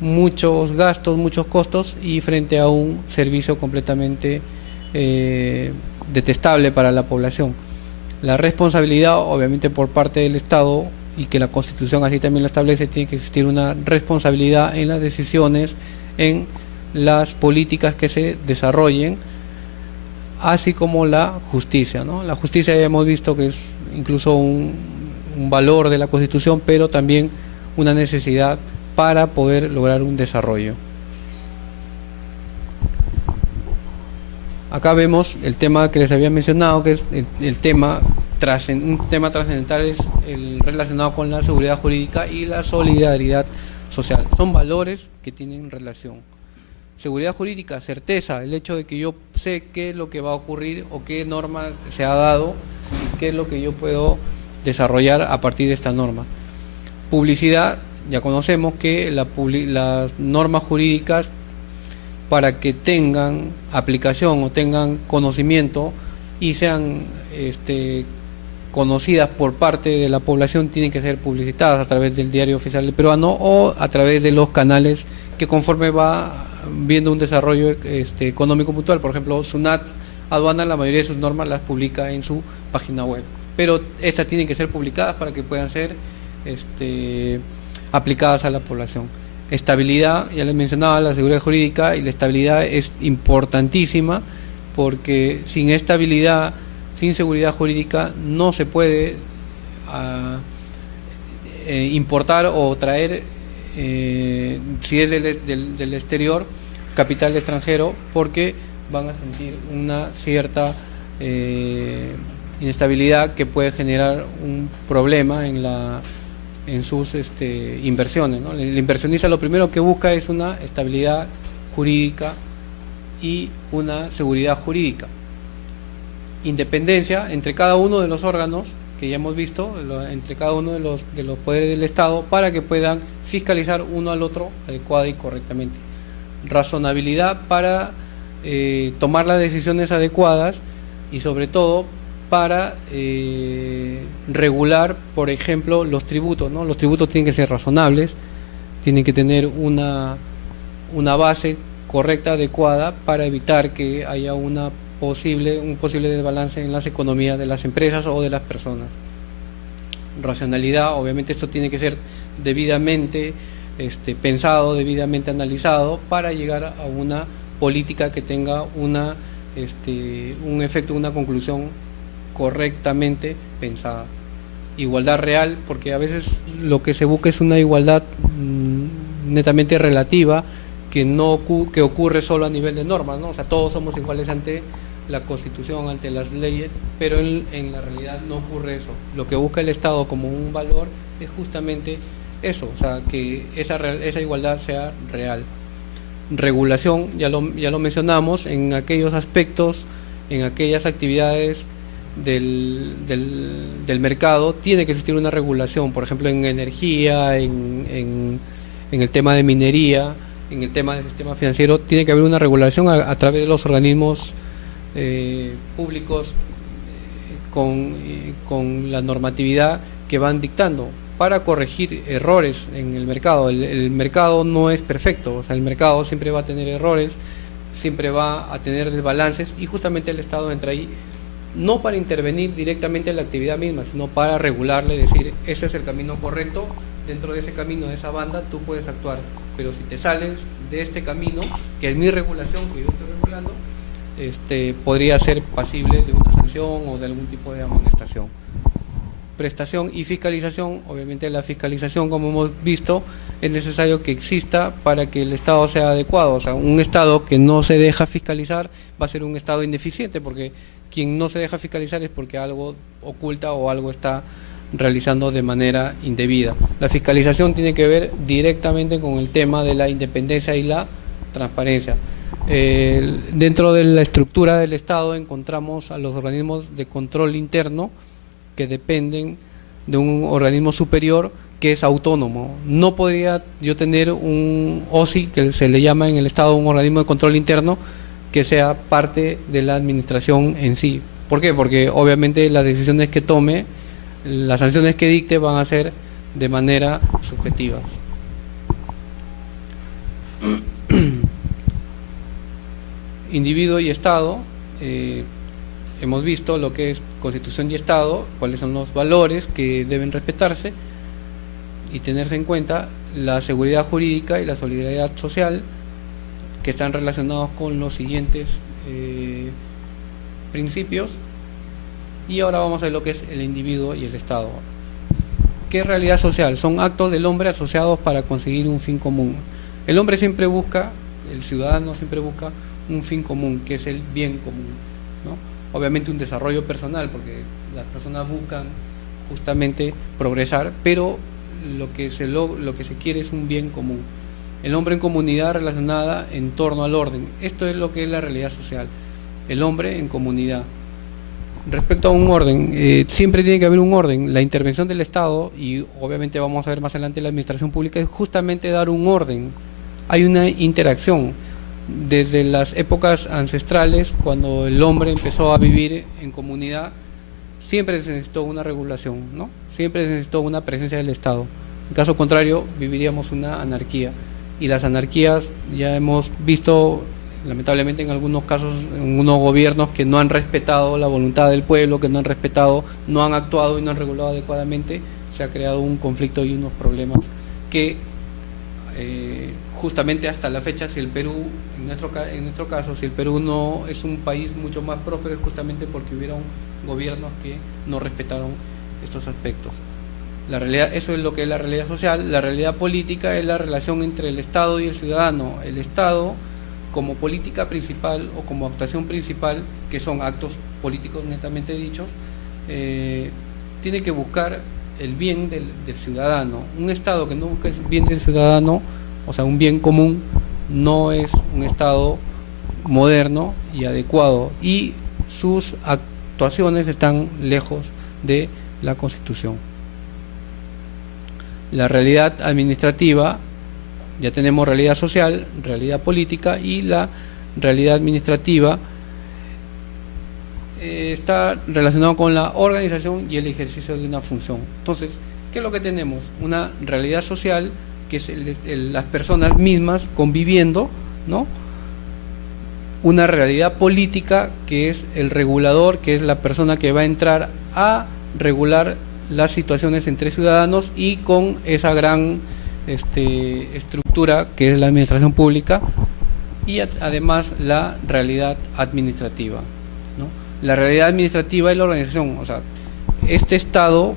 muchos gastos, muchos costos, y frente a un servicio completamente detestable para la población. La responsabilidad, obviamente, por parte del Estado, y que la Constitución así también lo establece, tiene que existir una responsabilidad en las decisiones, en las políticas que se desarrollen, así como la justicia, ¿no? La justicia ya hemos visto que es incluso un valor de la Constitución, pero también una necesidad para poder lograr un desarrollo. Acá vemos el tema que les había mencionado, que es un tema trascendental, es el relacionado con la seguridad jurídica y la solidaridad social. Son valores que tienen relación. Seguridad jurídica, certeza, el hecho de que yo sé qué es lo que va a ocurrir o qué normas se ha dado y qué es lo que yo puedo desarrollar a partir de esta norma. Publicidad, ya conocemos que las normas jurídicas, para que tengan aplicación o tengan conocimiento y sean conocidas por parte de la población, tienen que ser publicitadas a través del Diario Oficial del Peruano o a través de los canales que, conforme va viendo un desarrollo económico puntual, por ejemplo, SUNAT, aduana, la mayoría de sus normas las publica en su página web, pero estas tienen que ser publicadas para que puedan ser aplicadas a la población. Estabilidad, ya les mencionaba, la seguridad jurídica, y la estabilidad es importantísima, porque sin estabilidad, sin seguridad jurídica, no se puede importar o traer, si es del exterior, capital extranjero, porque van a sentir una cierta inestabilidad que puede generar un problema en sus inversiones, ¿no? El inversionista lo primero que busca es una estabilidad jurídica y una seguridad jurídica. Independencia entre cada uno de los órganos que ya hemos visto, entre cada uno de los poderes del Estado, para que puedan fiscalizar uno al otro adecuada y correctamente. Razonabilidad para tomar las decisiones adecuadas, y sobre todo para regular, por ejemplo, los tributos, ¿no? Los tributos tienen que ser razonables, tienen que tener una base correcta, adecuada, para evitar que haya un posible desbalance en las economías de las empresas o de las personas. Racionalidad, obviamente esto tiene que ser debidamente pensado, debidamente analizado, para llegar a una política que tenga un efecto, una conclusión correctamente pensada. Igualdad real, porque a veces lo que se busca es una igualdad netamente relativa, que ocurre solo a nivel de normas, ¿no? O sea, todos somos iguales ante la Constitución, ante las leyes, pero en la realidad no ocurre eso. Lo que busca el Estado como un valor es justamente eso, o sea, que esa igualdad sea real. Regulación, ya lo mencionamos, en aquellos aspectos, en aquellas actividades del mercado, tiene que existir una regulación, por ejemplo, en energía, en el tema de minería, en el tema del sistema financiero, tiene que haber una regulación a través de los organismos públicos con la normatividad que van dictando, para corregir errores en el mercado. El mercado no es perfecto, o sea, el mercado siempre va a tener errores, siempre va a tener desbalances, y justamente el Estado entra ahí, no para intervenir directamente en la actividad misma, sino para regularle, decir, este es el camino correcto, dentro de ese camino, de esa banda, tú puedes actuar, pero si te sales de este camino, que es mi regulación, que yo estoy regulando, podría ser pasible de una sanción o de algún tipo de amonestación. Prestación y fiscalización, obviamente la fiscalización, como hemos visto, es necesario que exista para que el Estado sea adecuado. O sea, un Estado que no se deja fiscalizar va a ser un Estado ineficiente, porque quien no se deja fiscalizar es porque algo oculta o algo está realizando de manera indebida. La fiscalización tiene que ver directamente con el tema de la independencia y la transparencia. Dentro de la estructura del Estado encontramos a los organismos de control interno, que dependen de un organismo superior que es autónomo. No podría yo tener un OSI, que se le llama en el Estado un organismo de control interno, que sea parte de la administración en sí. ¿Por qué? Porque obviamente las decisiones que tome, las sanciones que dicte, van a ser de manera subjetiva. Individuo y Estado, hemos visto lo que es Constitución y Estado, cuáles son los valores que deben respetarse y tenerse en cuenta, la seguridad jurídica y la solidaridad social, que están relacionados con los siguientes principios. Y ahora vamos a ver lo que es el individuo y el Estado. ¿Qué es realidad social? Son actos del hombre asociados para conseguir un fin común. El hombre siempre busca, el ciudadano siempre busca un fin común, que es el bien común, ¿no? Obviamente un desarrollo personal, porque las personas buscan justamente progresar, pero lo que se quiere es un bien común. El hombre en comunidad relacionada en torno al orden. Esto es lo que es la realidad social. El hombre en comunidad. Respecto a un orden, siempre tiene que haber un orden. La intervención del Estado, y obviamente vamos a ver más adelante la administración pública, es justamente dar un orden. Hay una interacción. Desde las épocas ancestrales, cuando el hombre empezó a vivir en comunidad, siempre se necesitó una regulación, ¿no? Siempre se necesitó una presencia del Estado. En caso contrario, viviríamos una anarquía. Y las anarquías, ya hemos visto lamentablemente en algunos casos, en unos gobiernos que no han respetado la voluntad del pueblo, que no han respetado, no han actuado y no han regulado adecuadamente, se ha creado un conflicto y unos problemas que justamente hasta la fecha, si el Perú, en nuestro caso, si el Perú no es un país mucho más próspero, es justamente porque hubieron gobiernos que no respetaron estos aspectos. La realidad, eso es lo que es la realidad social. La realidad política es la relación entre el Estado y el ciudadano. El Estado, como política principal o como actuación principal, que son actos políticos netamente dichos, tiene que buscar el bien del ciudadano. Un Estado que no busca el bien del ciudadano, o sea, un bien común, no es un Estado moderno y adecuado, y sus actuaciones están lejos de la Constitución. La realidad administrativa, ya tenemos realidad social, realidad política, y la realidad administrativa está relacionado con la organización y el ejercicio de una función. Entonces, ¿qué es lo que tenemos? Una realidad social, que es las personas mismas conviviendo, ¿no? Una realidad política, que es el regulador, que es la persona que va a entrar a regular las situaciones entre ciudadanos, y con esa gran estructura que es la administración pública, y además la realidad administrativa, ¿no? La realidad administrativa es la organización, o sea, este Estado,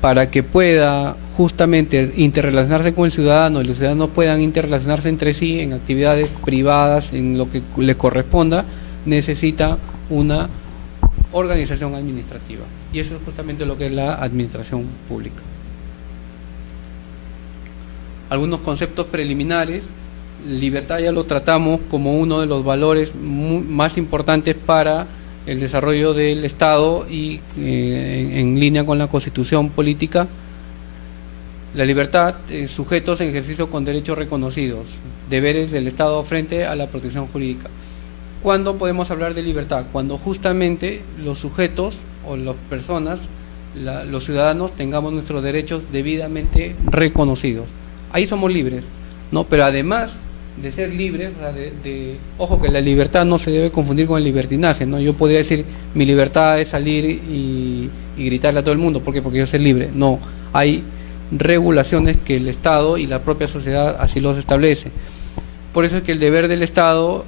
para que pueda justamente interrelacionarse con el ciudadano y los ciudadanos puedan interrelacionarse entre sí en actividades privadas, en lo que le corresponda, necesita una organización administrativa, y eso es justamente lo que es la administración pública. Algunos conceptos preliminares. Libertad ya lo tratamos como uno de los valores más importantes para el desarrollo del Estado y en línea con la Constitución política. La libertad, sujetos en ejercicio con derechos reconocidos, deberes del Estado frente a la protección jurídica. ¿Cuándo podemos hablar de libertad? Cuando justamente los sujetos o las personas, los ciudadanos, tengamos nuestros derechos debidamente reconocidos. Ahí somos libres, ¿no? Pero además de ser libres, o sea, ojo, que la libertad no se debe confundir con el libertinaje, ¿no? Yo podría decir, mi libertad es salir y gritarle a todo el mundo. ¿Por qué? Porque yo soy libre. No, hay regulaciones que el Estado y la propia sociedad así los establece. Por eso es que el deber del Estado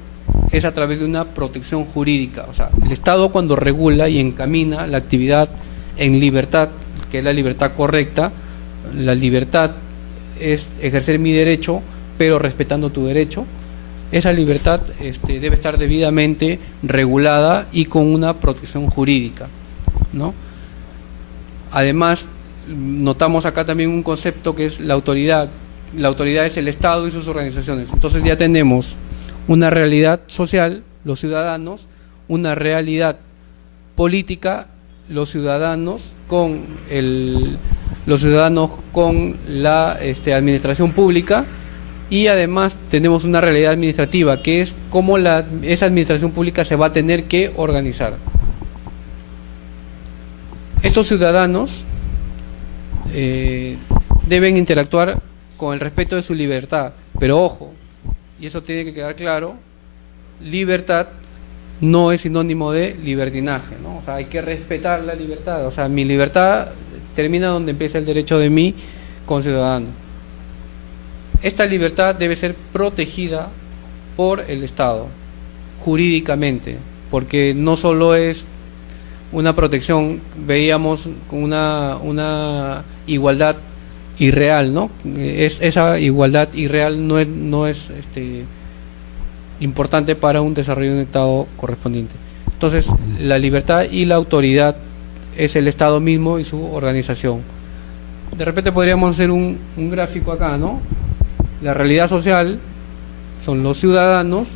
es a través de una protección jurídica. O sea, el Estado, cuando regula y encamina la actividad en libertad, que es la libertad correcta, la libertad es ejercer mi derecho, pero respetando tu derecho. Esa libertad debe estar debidamente regulada y con una protección jurídica, ¿no? Además, notamos acá también un concepto que es la autoridad. La autoridad es el Estado y sus organizaciones. Entonces ya tenemos una realidad social, los ciudadanos; una realidad política, los ciudadanos con la administración pública; y además tenemos una realidad administrativa, que es cómo esa administración pública se va a tener que organizar. Estos ciudadanos deben interactuar con el respeto de su libertad, pero ojo, y eso tiene que quedar claro, libertad no es sinónimo de libertinaje, ¿no? O sea, hay que respetar la libertad. O sea, mi libertad termina donde empieza el derecho de mí como ciudadano. Esta libertad debe ser protegida por el Estado, jurídicamente, porque no solo es una protección, veíamos con una igualdad irreal, ¿no? Esa igualdad irreal no es importante para un desarrollo de un Estado correspondiente. Entonces, la libertad y la autoridad es el Estado mismo y su organización. De repente podríamos hacer un gráfico acá, ¿no? La realidad social son los ciudadanos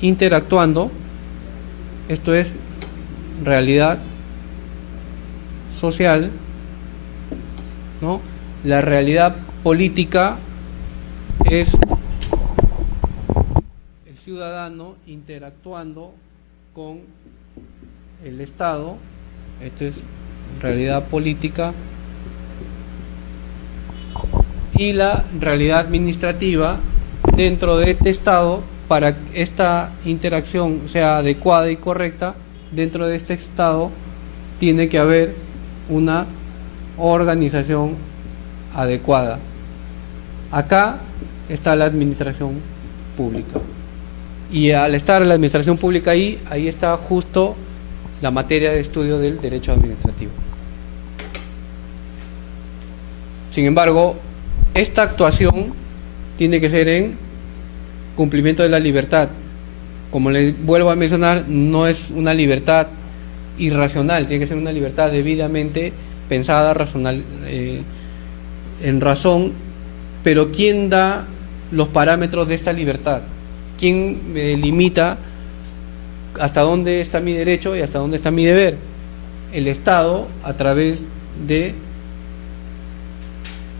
interactuando. Esto es realidad social, ¿no? La realidad política es el ciudadano interactuando con el Estado. Esto es realidad política. Y la realidad administrativa, dentro de este Estado para que esta interacción sea adecuada y correcta, dentro de este Estado tiene que haber una organización adecuada. Acá está la administración pública. Y al estar la administración pública ahí está justo la materia de estudio del derecho administrativo. Sin embargo, esta actuación tiene que ser en cumplimiento de la libertad. Como les vuelvo a mencionar, no es una libertad irracional, tiene que ser una libertad debidamente pensada, racional, en razón. Pero ¿quién da los parámetros de esta libertad? ¿Quién me limita hasta dónde está mi derecho y hasta dónde está mi deber? El Estado, a través de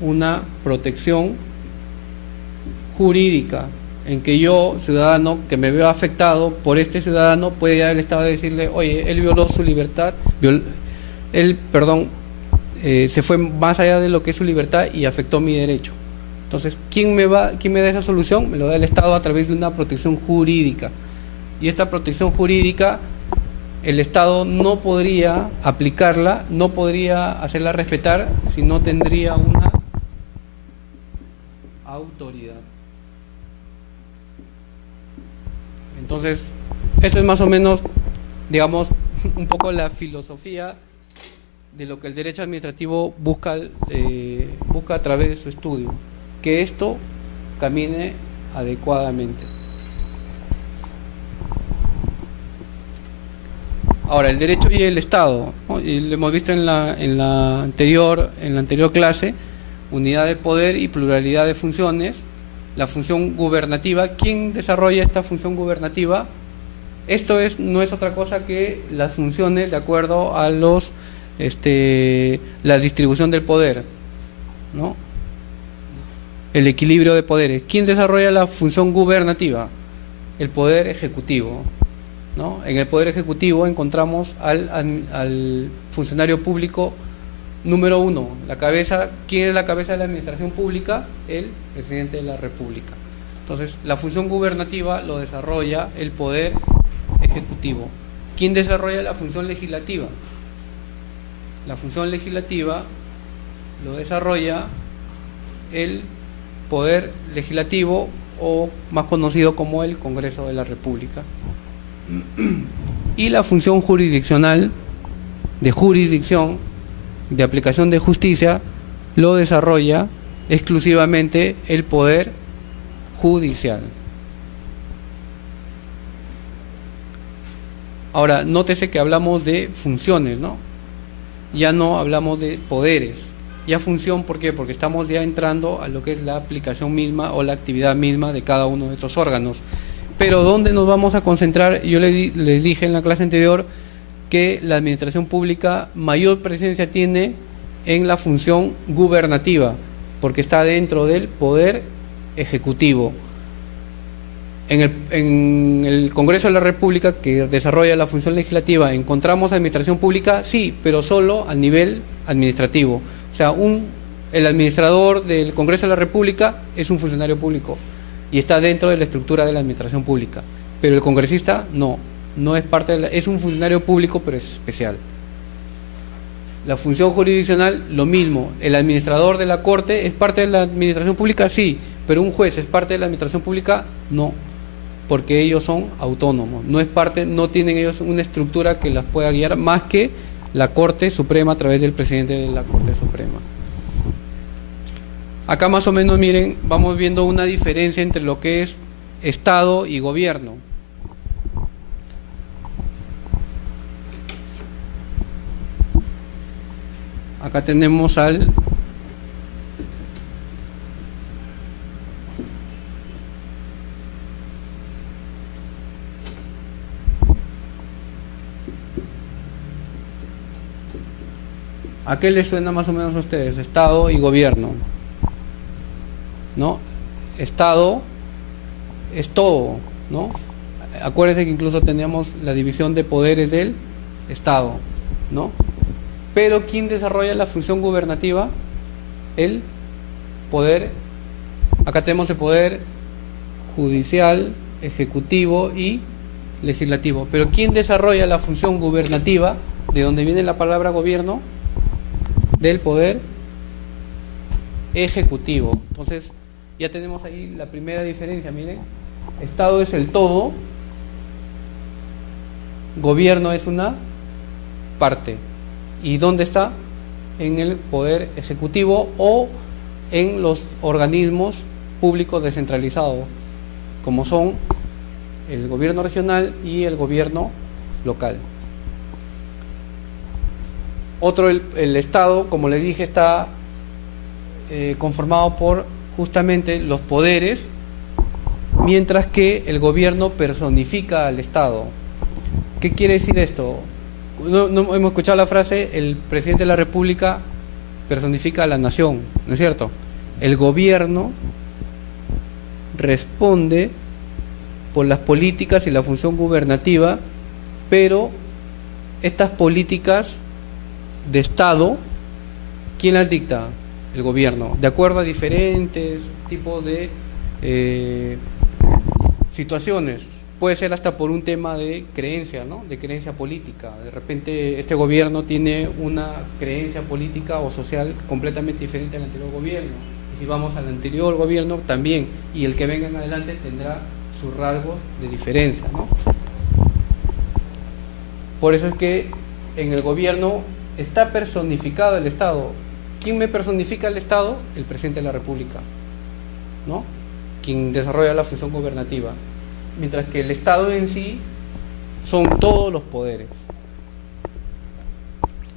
una protección jurídica, en que yo, ciudadano, que me veo afectado por este ciudadano, puede ir al Estado y decirle, oye, él violó su libertad, se fue más allá de lo que es su libertad y afectó mi derecho. Entonces, ¿quién me da esa solución? Me lo da el Estado a través de una protección jurídica. Y esta protección jurídica, el Estado no podría aplicarla, no podría hacerla respetar si no tendría una autoridad. Entonces, esto es más o menos, digamos, un poco la filosofía de lo que el derecho administrativo busca a través de su estudio, que esto camine adecuadamente. Ahora, el derecho y el Estado, ¿no? Y lo hemos visto en la anterior clase, unidad de poder y pluralidad de funciones. La función gubernativa, ¿quién desarrolla esta función gubernativa? Esto no es otra cosa que las funciones de acuerdo a la distribución del poder, ¿no? El equilibrio de poderes. ¿Quién desarrolla la función gubernativa? El poder ejecutivo, ¿no? En el poder ejecutivo encontramos al funcionario público número uno, la cabeza. ¿Quién es la cabeza de la administración pública? El presidente de la República. Entonces, la función gubernativa lo desarrolla el poder ejecutivo. ¿Quién desarrolla la función legislativa? La función legislativa lo desarrolla el poder legislativo, o más conocido como el Congreso de la República. Y la función jurisdiccional, de jurisdicción, de aplicación de justicia, lo desarrolla exclusivamente el Poder Judicial. Ahora, nótese que hablamos de funciones, ¿no? Ya no hablamos de poderes. Ya función, ¿por qué? Porque estamos ya entrando a lo que es la aplicación misma o la actividad misma de cada uno de estos órganos. Pero ¿dónde nos vamos a concentrar? Yo les dije en la clase anterior que la administración pública mayor presencia tiene en la función gubernativa, porque está dentro del poder ejecutivo. En el Congreso de la República, que desarrolla la función legislativa, ¿encontramos administración pública? Sí, pero solo a nivel administrativo. O sea, el administrador del Congreso de la República es un funcionario público y está dentro de la estructura de la administración pública, pero el congresista no es parte es un funcionario público, pero es especial. La función jurisdiccional, lo mismo. El administrador de la Corte es parte de la administración pública, sí, pero un juez es parte de la administración pública, no, porque ellos son autónomos, no tienen ellos una estructura que las pueda guiar más que la Corte Suprema a través del presidente de la Corte Suprema. Acá más o menos, miren, vamos viendo una diferencia entre lo que es Estado y gobierno. Acá tenemos ¿a qué les suena más o menos a ustedes? Estado y gobierno, ¿no? Estado es todo, ¿no? Acuérdense que incluso teníamos la división de poderes del Estado, ¿no? Pero ¿quién desarrolla la función gubernativa? Acá tenemos el poder judicial, ejecutivo y legislativo. Pero ¿quién desarrolla la función gubernativa? ¿De donde viene la palabra gobierno? Del poder ejecutivo. Entonces, ya tenemos ahí la primera diferencia, miren. Estado es el todo, gobierno es una parte. ¿Y dónde está? En el poder ejecutivo o en los organismos públicos descentralizados, como son el gobierno regional y el gobierno local. Otro, el Estado, como le dije, está conformado por justamente los poderes, mientras que el gobierno personifica al Estado. ¿Qué quiere decir esto? No hemos escuchado la frase, el presidente de la República personifica a la nación, ¿no es cierto? El gobierno responde por las políticas y la función gubernativa, pero estas políticas de Estado, ¿quién las dicta? El gobierno, de acuerdo a diferentes tipos de situaciones. Puede ser hasta por un tema de creencia, ¿no? De creencia política. De repente este gobierno tiene una creencia política o social completamente diferente al anterior gobierno. Y si vamos al anterior gobierno también, y el que venga en adelante tendrá sus rasgos de diferencia, ¿no? Por eso es que en el gobierno está personificado el Estado. ¿Quién me personifica el Estado? El presidente de la República, ¿no? Quien desarrolla la función gubernativa. Mientras que el Estado en sí son todos los poderes.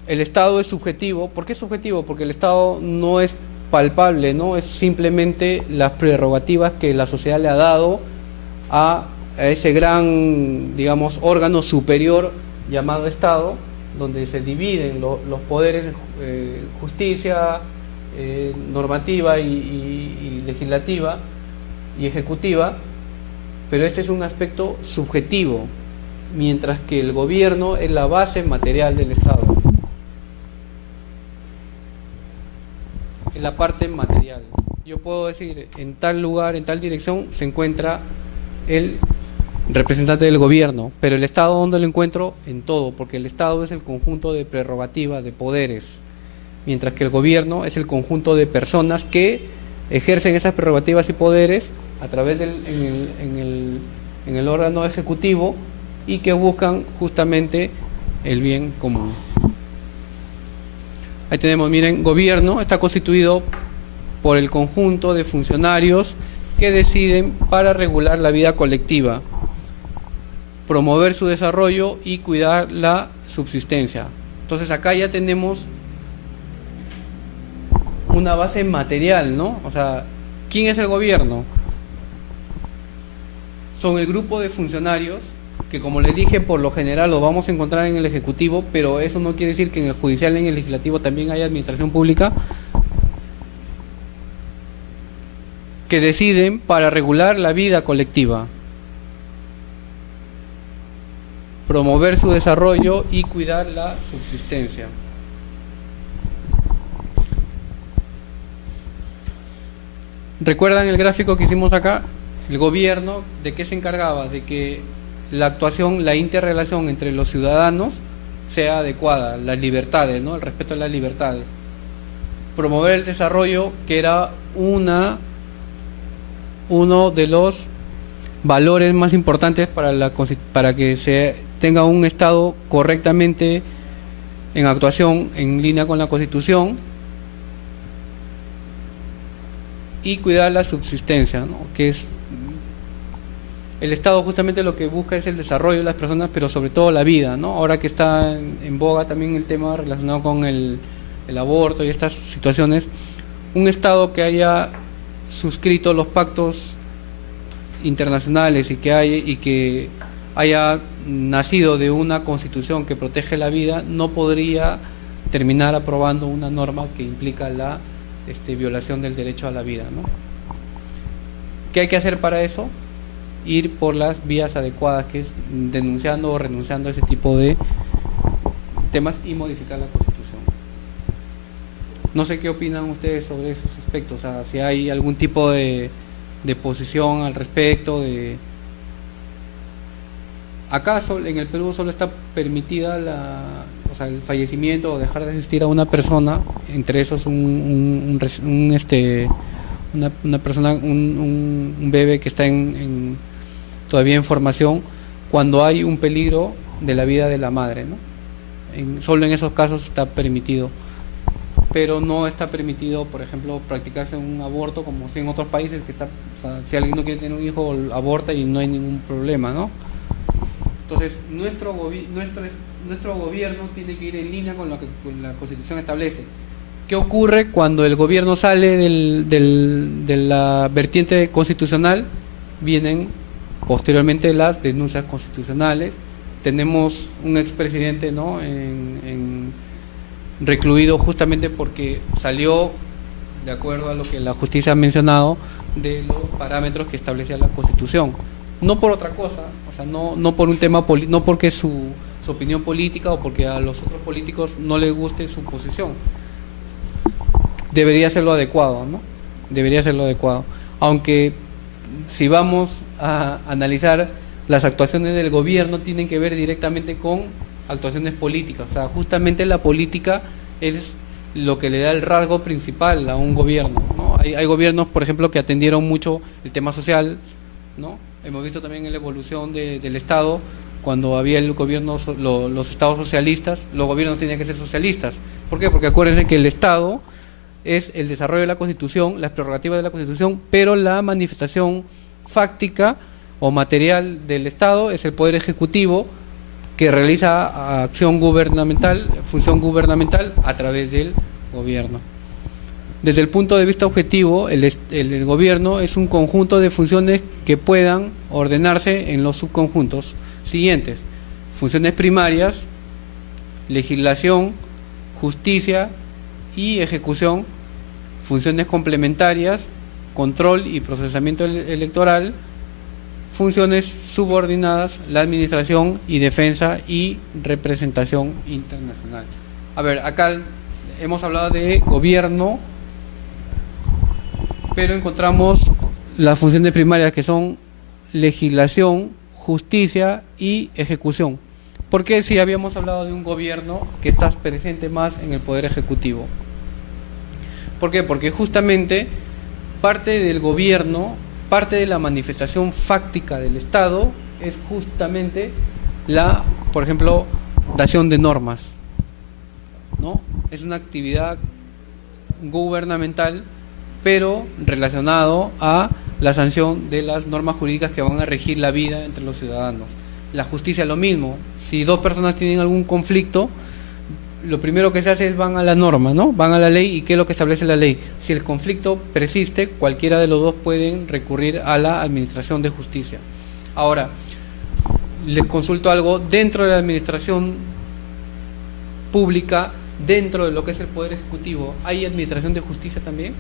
El Estado es subjetivo. ¿Por qué es subjetivo? Porque el Estado no es palpable, ¿no? Es simplemente las prerrogativas que la sociedad le ha dado a ese gran, digamos, órgano superior llamado Estado, donde se dividen los poderes, justicia, normativa y legislativa y ejecutiva, pero este es un aspecto subjetivo, mientras que el gobierno es la base material del Estado. Es la parte material. Yo puedo decir, en tal lugar, en tal dirección, se encuentra el representante del gobierno, pero el Estado, ¿dónde lo encuentro? En todo, porque el Estado es el conjunto de prerrogativas, de poderes, mientras que el gobierno es el conjunto de personas que ejercen esas prerrogativas y poderes a través en el órgano ejecutivo y que buscan justamente el bien común. Ahí tenemos, miren, gobierno está constituido por el conjunto de funcionarios que deciden para regular la vida colectiva, promover su desarrollo y cuidar la subsistencia. Entonces acá ya tenemos una base material, ¿no? O sea, ¿quién es el gobierno? Son el grupo de funcionarios que, como les dije, por lo general lo vamos a encontrar en el Ejecutivo, pero eso no quiere decir que en el Judicial y en el Legislativo también haya administración pública, que deciden para regular la vida colectiva, promover su desarrollo y cuidar la subsistencia. ¿Recuerdan el gráfico que hicimos acá? El gobierno, ¿de qué se encargaba? De que la actuación, la interrelación entre los ciudadanos sea adecuada, las libertades, ¿no? El respeto a las libertades. Promover el desarrollo, que era uno de los valores más importantes para que se tenga un Estado correctamente en actuación en línea con la Constitución, y cuidar la subsistencia, ¿no? Que es el Estado justamente lo que busca es el desarrollo de las personas, pero sobre todo la vida, ¿no? Ahora que está en boga también el tema relacionado con el aborto y estas situaciones, un Estado que haya suscrito los pactos internacionales y que haya nacido de una Constitución que protege la vida, no podría terminar aprobando una norma que implica la violación del derecho a la vida, ¿no? ¿Qué hay que hacer para eso? Ir por las vías adecuadas, que es denunciando o renunciando a ese tipo de temas y modificar la Constitución. No sé qué opinan ustedes sobre esos aspectos, o sea, si hay algún tipo de posición al respecto, Acá en el Perú solo está permitida o sea, el fallecimiento o dejar de asistir a una persona, entre esos una persona, un bebé que está todavía en formación, cuando hay un peligro de la vida de la madre, ¿no? Solo en esos casos está permitido, pero no está permitido, por ejemplo, practicarse un aborto como si en otros países o sea, si alguien no quiere tener un hijo, aborta y no hay ningún problema, ¿no? Entonces, nuestro gobierno tiene que ir en línea con lo que la Constitución establece. ¿Qué ocurre cuando el gobierno sale de la vertiente constitucional? Vienen posteriormente las denuncias constitucionales. Tenemos un expresidente, ¿no?, recluido justamente porque salió, de acuerdo a lo que la justicia ha mencionado, de los parámetros que establecía la Constitución. No por otra cosa, o sea, no por un tema no porque su opinión política o porque a los otros políticos no les guste su posición. Debería ser lo adecuado, ¿no? Debería ser lo adecuado. Aunque si vamos a analizar, las actuaciones del gobierno tienen que ver directamente con actuaciones políticas. O sea, justamente la política es lo que le da el rasgo principal a un gobierno, ¿no? Hay gobiernos, por ejemplo, que atendieron mucho el tema social, ¿no? Hemos visto también en la evolución del Estado, cuando había el gobierno, los estados socialistas, los gobiernos tenían que ser socialistas. ¿Por qué? Porque acuérdense que el Estado es el desarrollo de la Constitución, las prerrogativas de la Constitución, pero la manifestación fáctica o material del Estado es el Poder Ejecutivo, que realiza acción gubernamental, función gubernamental a través del gobierno. Desde el punto de vista objetivo, el gobierno es un conjunto de funciones que puedan ordenarse en los subconjuntos siguientes: funciones primarias, legislación, justicia y ejecución; funciones complementarias, control y procesamiento electoral; funciones subordinadas, la administración y defensa y representación internacional. A ver, acá hemos hablado de gobierno, pero encontramos las funciones primarias, que son legislación, justicia y ejecución. ¿Por qué si habíamos hablado de un gobierno que está presente más en el Poder Ejecutivo? ¿Por qué? Porque justamente parte del gobierno, parte de la manifestación fáctica del Estado es justamente por ejemplo, dación de normas, ¿no? Es una actividad gubernamental, pero relacionado a la sanción de las normas jurídicas que van a regir la vida entre los ciudadanos. La justicia, lo mismo. Si dos personas tienen algún conflicto, lo primero que se hace es van a la norma, ¿no? Van a la ley. ¿Y qué es lo que establece la ley? Si el conflicto persiste, cualquiera de los dos pueden recurrir a la administración de justicia. Ahora, les consulto algo. Dentro de la administración pública, dentro de lo que es el Poder Ejecutivo, ¿hay administración de justicia también?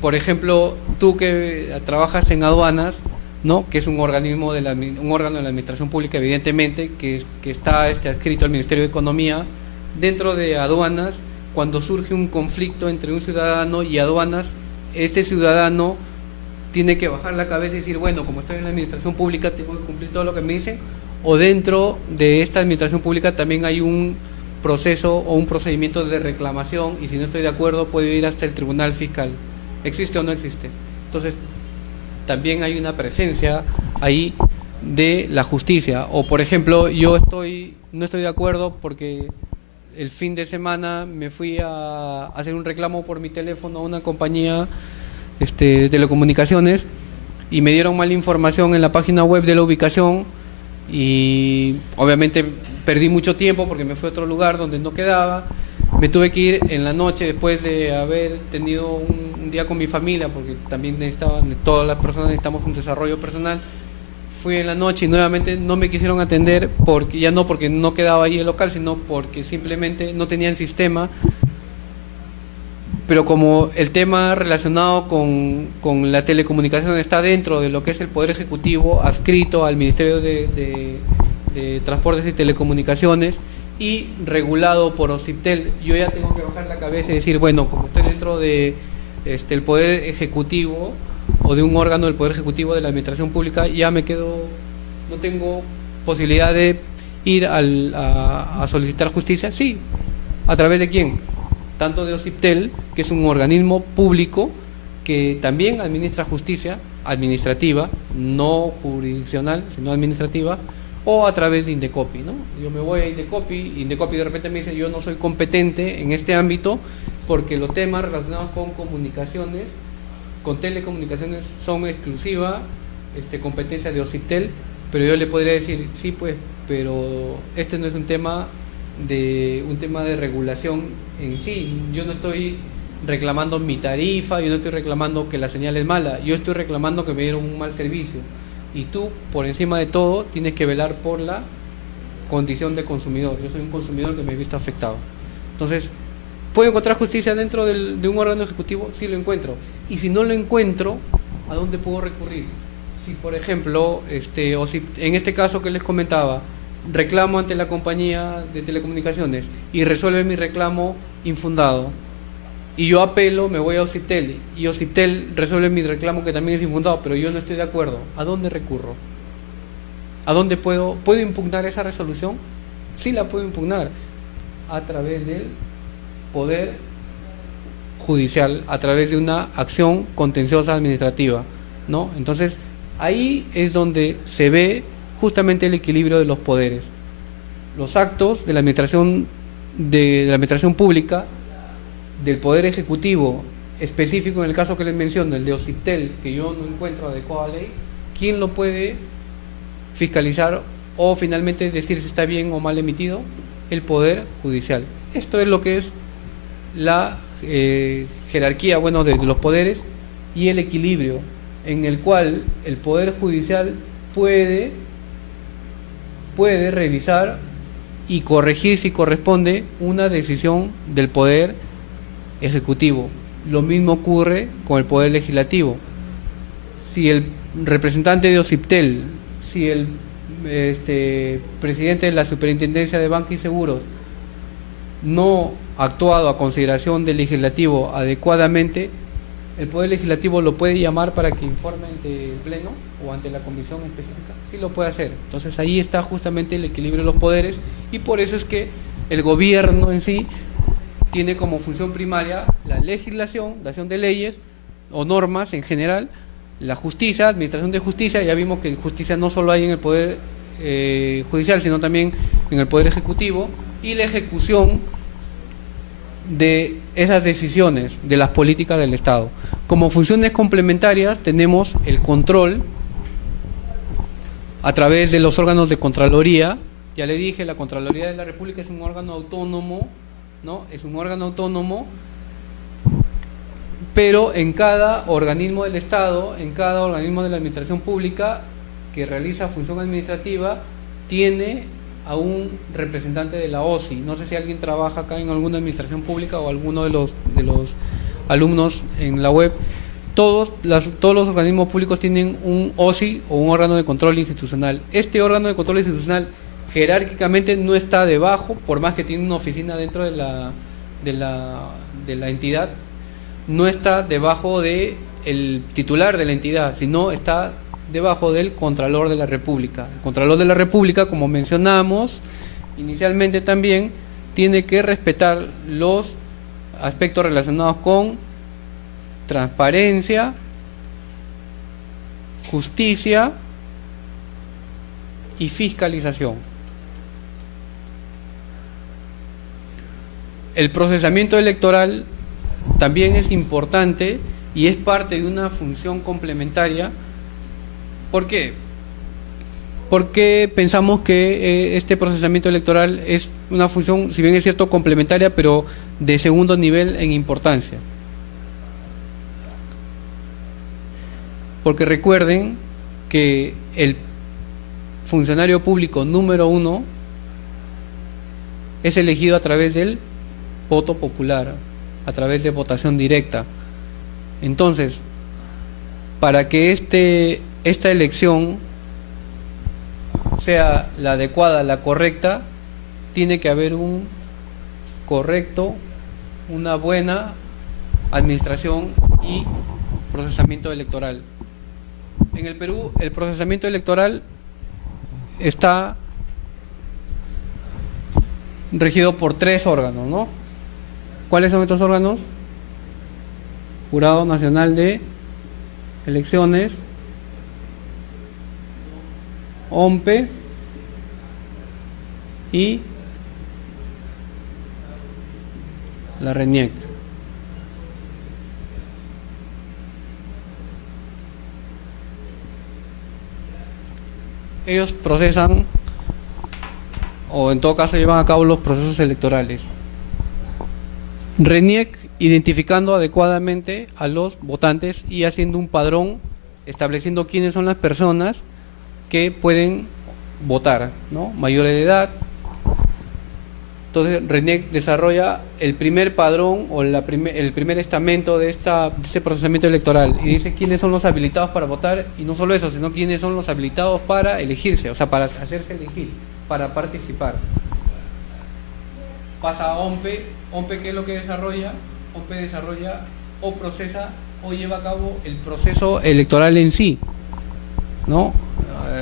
Por ejemplo, tú que trabajas en aduanas, ¿no?, que es un órgano de la administración pública, evidentemente, que está adscrito al Ministerio de Economía. Dentro de aduanas, cuando surge un conflicto entre un ciudadano y aduanas, ese ciudadano tiene que bajar la cabeza y decir, bueno, como estoy en la administración pública, tengo que cumplir todo lo que me dicen. O dentro de esta administración pública también hay un proceso o un procedimiento de reclamación, y si no estoy de acuerdo puedo ir hasta el tribunal fiscal. ¿Existe o no existe? Entonces, también hay una presencia ahí de la justicia. O, por ejemplo, yo no estoy de acuerdo porque el fin de semana me fui a hacer un reclamo por mi teléfono a una compañía de telecomunicaciones, y me dieron mala información en la página web de la ubicación, y obviamente perdí mucho tiempo porque me fui a otro lugar donde no quedaba. Me tuve que ir en la noche, después de haber tenido un día con mi familia, porque también todas las personas necesitamos un desarrollo personal. Fui en la noche y nuevamente no me quisieron atender, porque no quedaba ahí el local, sino porque simplemente no tenían sistema. Pero como el tema relacionado con la telecomunicación está dentro de lo que es el Poder Ejecutivo, adscrito al Ministerio de Transportes y Telecomunicaciones y regulado por OCIPTEL, yo ya tengo que bajar la cabeza y decir, bueno, como estoy dentro de el Poder Ejecutivo, o de un órgano del Poder Ejecutivo de la Administración Pública, ya me quedo, no tengo posibilidad de ir a solicitar justicia. Sí, ¿a través de quién? Tanto de OCIPTEL, que es un organismo público que también administra justicia administrativa, no jurisdiccional, sino administrativa, o a través de Indecopi, ¿no? Yo me voy a Indecopi de repente me dice, yo no soy competente en este ámbito porque los temas relacionados con comunicaciones, con telecomunicaciones, son exclusiva competencia de OCIPTEL, pero yo le podría decir, sí, pues, pero este no es un tema de regulación en sí. Yo no estoy reclamando mi tarifa, yo no estoy reclamando que la señal es mala, yo estoy reclamando que me dieron un mal servicio. Y tú, por encima de todo, tienes que velar por la condición de consumidor. Yo soy un consumidor que me he visto afectado. Entonces, ¿puedo encontrar justicia dentro de un órgano ejecutivo? Sí, lo encuentro. Y si no lo encuentro, ¿a dónde puedo recurrir? Si, por ejemplo, o si en este caso que les comentaba, reclamo ante la compañía de telecomunicaciones y resuelve mi reclamo infundado, y yo apelo, me voy a OCIPTEL, y OCIPTEL resuelve mi reclamo que también es infundado, pero yo no estoy de acuerdo, ¿a dónde recurro? ¿A dónde puedo impugnar esa resolución? Sí la puedo impugnar a través del Poder Judicial, a través de una acción contenciosa administrativa, ¿no? Entonces, ahí es donde se ve justamente el equilibrio de los poderes. Los actos de la administración pública, del Poder Ejecutivo específico, en el caso que les menciono, el de OCIPTEL, que yo no encuentro adecuada a ley, ¿quién lo puede fiscalizar o finalmente decir si está bien o mal emitido? El Poder Judicial. Esto es lo que es la jerarquía, de los poderes y el equilibrio en el cual el Poder Judicial puede revisar y corregir, si corresponde, una decisión del Poder Ejecutivo. Lo mismo ocurre con el Poder Legislativo. Si el representante de OCIPTEL, si el presidente de la Superintendencia de Banca y Seguros no ha actuado a consideración del Legislativo adecuadamente, el Poder Legislativo lo puede llamar para que informe ante el Pleno o ante la comisión específica. Sí lo puede hacer. Entonces ahí está justamente el equilibrio de los poderes, y por eso es que el gobierno en sí tiene como función primaria la legislación, la acción de leyes o normas en general, la justicia, administración de justicia. Ya vimos que justicia no solo hay en el Poder Judicial, sino también en el Poder Ejecutivo, y la ejecución de esas decisiones, de las políticas del Estado. Como funciones complementarias tenemos el control a través de los órganos de Contraloría. Ya le dije, la Contraloría de la República es un órgano autónomo, ¿no? Es un órgano autónomo, pero en cada organismo del Estado, en cada organismo de la administración pública que realiza función administrativa, tiene a un representante de la OSI. No sé si alguien trabaja acá en alguna administración pública o alguno de los alumnos en la web. Todos los organismos públicos tienen un OSI o un órgano de control institucional. Este órgano de control institucional jerárquicamente no está debajo, por más que tiene una oficina dentro de la entidad, no está debajo de el titular de la entidad, sino está debajo del Contralor de la República. El Contralor de la República, como mencionamos inicialmente también, tiene que respetar los aspectos relacionados con transparencia, justicia y fiscalización. El procesamiento electoral también es importante y es parte de una función complementaria. ¿Por qué? Porque pensamos que este procesamiento electoral es una función, si bien es cierto, complementaria, pero de segundo nivel en importancia. Porque recuerden que el funcionario público número 1 es elegido a través del voto popular, a través de votación directa. Entonces, para que esta elección sea la adecuada, la correcta, tiene que haber una buena administración y procesamiento electoral. En el Perú, el procesamiento electoral está regido por 3 órganos, ¿no? ¿Cuáles son estos órganos? Jurado Nacional de Elecciones, OMPE y la RENIEC. Ellos procesan, o en todo caso llevan a cabo los procesos electorales. RENIEC identificando adecuadamente a los votantes y haciendo un padrón, estableciendo quiénes son las personas que pueden votar, ¿no? Mayores de edad. Entonces RENIEC desarrolla el primer padrón o el primer estamento de este procesamiento electoral y dice quiénes son los habilitados para votar, y no solo eso, sino quiénes son los habilitados para elegirse, o sea, para hacerse elegir, para participar. Pasa a OMPE. OMPE, ¿qué es lo que desarrolla? OMPE desarrolla o procesa o lleva a cabo el proceso electoral en sí, ¿no?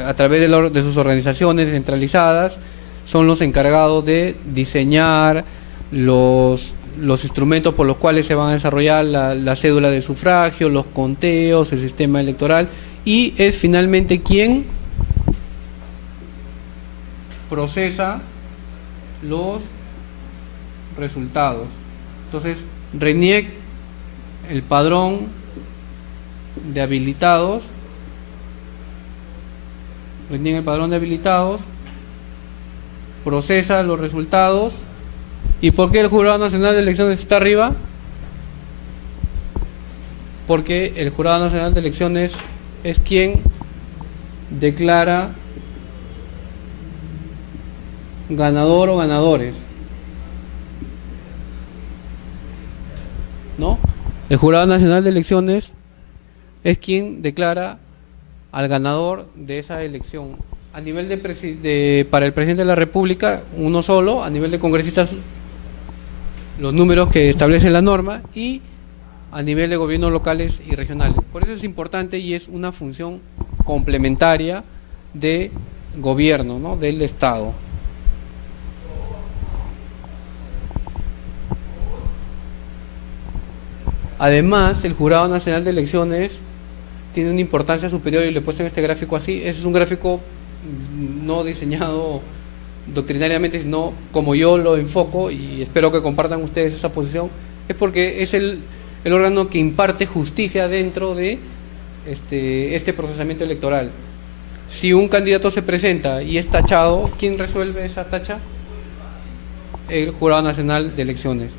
A través de sus organizaciones centralizadas, son los encargados de diseñar los instrumentos por los cuales se van a desarrollar la cédula de sufragio, los conteos, el sistema electoral, y es finalmente quien procesa los resultados. Entonces, RENIEC, el padrón de habilitados, procesa los resultados. ¿Y por qué el Jurado Nacional de Elecciones está arriba? Porque el Jurado Nacional de Elecciones es quien declara ganador o ganadores, ¿no? El Jurado Nacional de Elecciones es quien declara al ganador de esa elección. A nivel para el presidente de la República, uno solo; a nivel de congresistas, los números que establece la norma; y a nivel de gobiernos locales y regionales. Por eso es importante y es una función complementaria de gobierno, ¿no? Del Estado. Además, el Jurado Nacional de Elecciones tiene una importancia superior, y lo he puesto en este gráfico así. Ese es un gráfico no diseñado doctrinariamente, sino como yo lo enfoco, y espero que compartan ustedes esa posición. Es porque es el órgano que imparte justicia dentro de este procesamiento electoral. Si un candidato se presenta y es tachado, ¿quién resuelve esa tacha? El Jurado Nacional de Elecciones,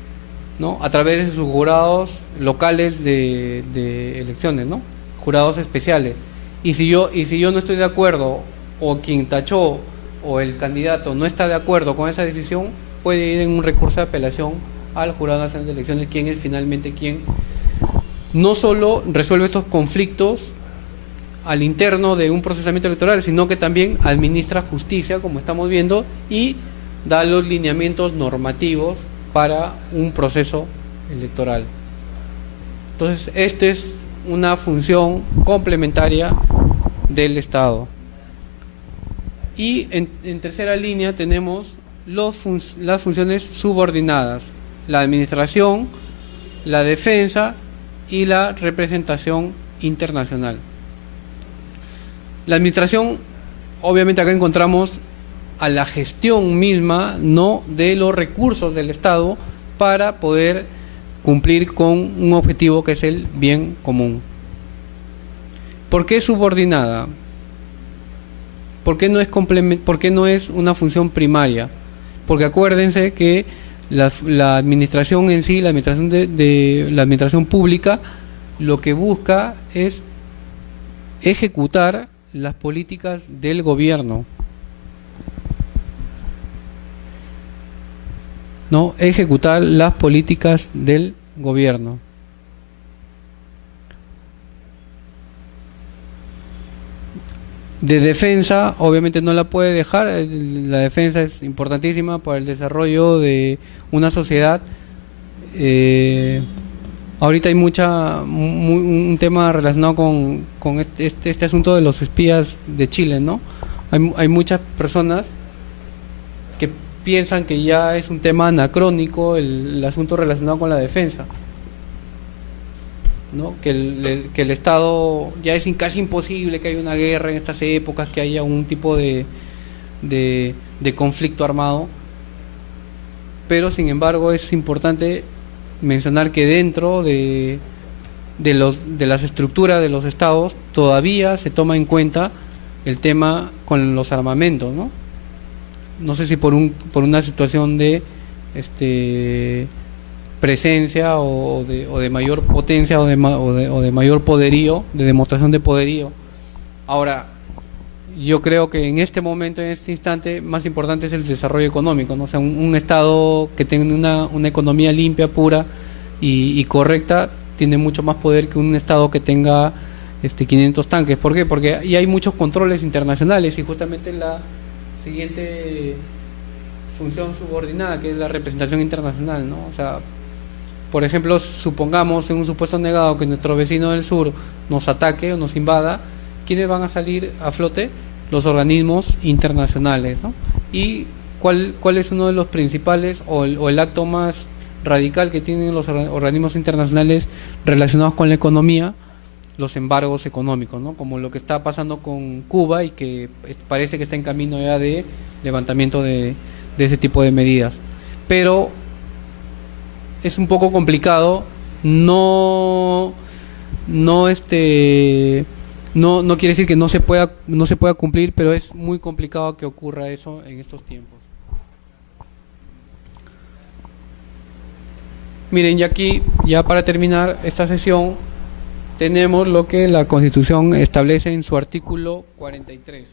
¿no? A través de sus jurados locales de elecciones, ¿no? Jurados especiales. Y si yo no estoy de acuerdo, o quien tachó o el candidato no está de acuerdo con esa decisión, puede ir en un recurso de apelación al Jurado Nacional de Elecciones, quien es finalmente quien no solo resuelve estos conflictos al interno de un procesamiento electoral, sino que también administra justicia, como estamos viendo, y da los lineamientos normativos para un proceso electoral. Entonces, esta es una función complementaria del Estado. Y en tercera línea tenemos las funciones subordinadas: la administración, la defensa y la representación internacional. La administración, obviamente acá encontramos a la gestión misma, ¿no?, de los recursos del Estado para poder cumplir con un objetivo que es el bien común. ¿Por qué subordinada? ¿Por qué no es una función primaria? Porque acuérdense que la administración en sí, la administración pública, lo que busca es ejecutar las políticas del gobierno, ¿no? Ejecutar las políticas del gobierno. De defensa, obviamente no la puede dejar. La defensa es importantísima para el desarrollo de una sociedad ahorita hay un tema relacionado con este asunto de los espías de Chile, ¿no? Hay muchas personas que piensan que ya es un tema anacrónico el asunto relacionado con la defensa, ¿no? Que el Estado ya es casi imposible que haya una guerra en estas épocas, que haya un tipo de conflicto armado, pero sin embargo es importante mencionar que dentro de las estructuras de los estados todavía se toma en cuenta el tema con los armamentos, ¿no? No sé si por una situación de presencia o de mayor potencia o de mayor poderío, de demostración de poderío. Ahora, yo creo que en este momento, en este instante, más importante es el desarrollo económico, ¿no? O sea, un Estado que tenga una economía limpia, pura y correcta, tiene mucho más poder que un Estado que tenga 500 tanques. ¿Por qué? Porque ahí hay muchos controles internacionales y justamente la siguiente función subordinada, que es la representación internacional, ¿no? O sea, por ejemplo, supongamos en un supuesto negado que nuestro vecino del sur nos ataque o nos invada, ¿quiénes van a salir a flote? Los organismos internacionales, ¿no? ¿Y cuál es uno de los principales o el acto más radical que tienen los organismos internacionales relacionados con la economía? Los embargos económicos, ¿no? Como lo que está pasando con Cuba y que parece que está en camino ya de levantamiento de ese tipo de medidas. Pero es un poco complicado, no quiere decir que no se pueda cumplir, pero es muy complicado que ocurra eso en estos tiempos. Miren, y aquí, ya para terminar esta sesión, tenemos lo que la Constitución establece en su artículo 43.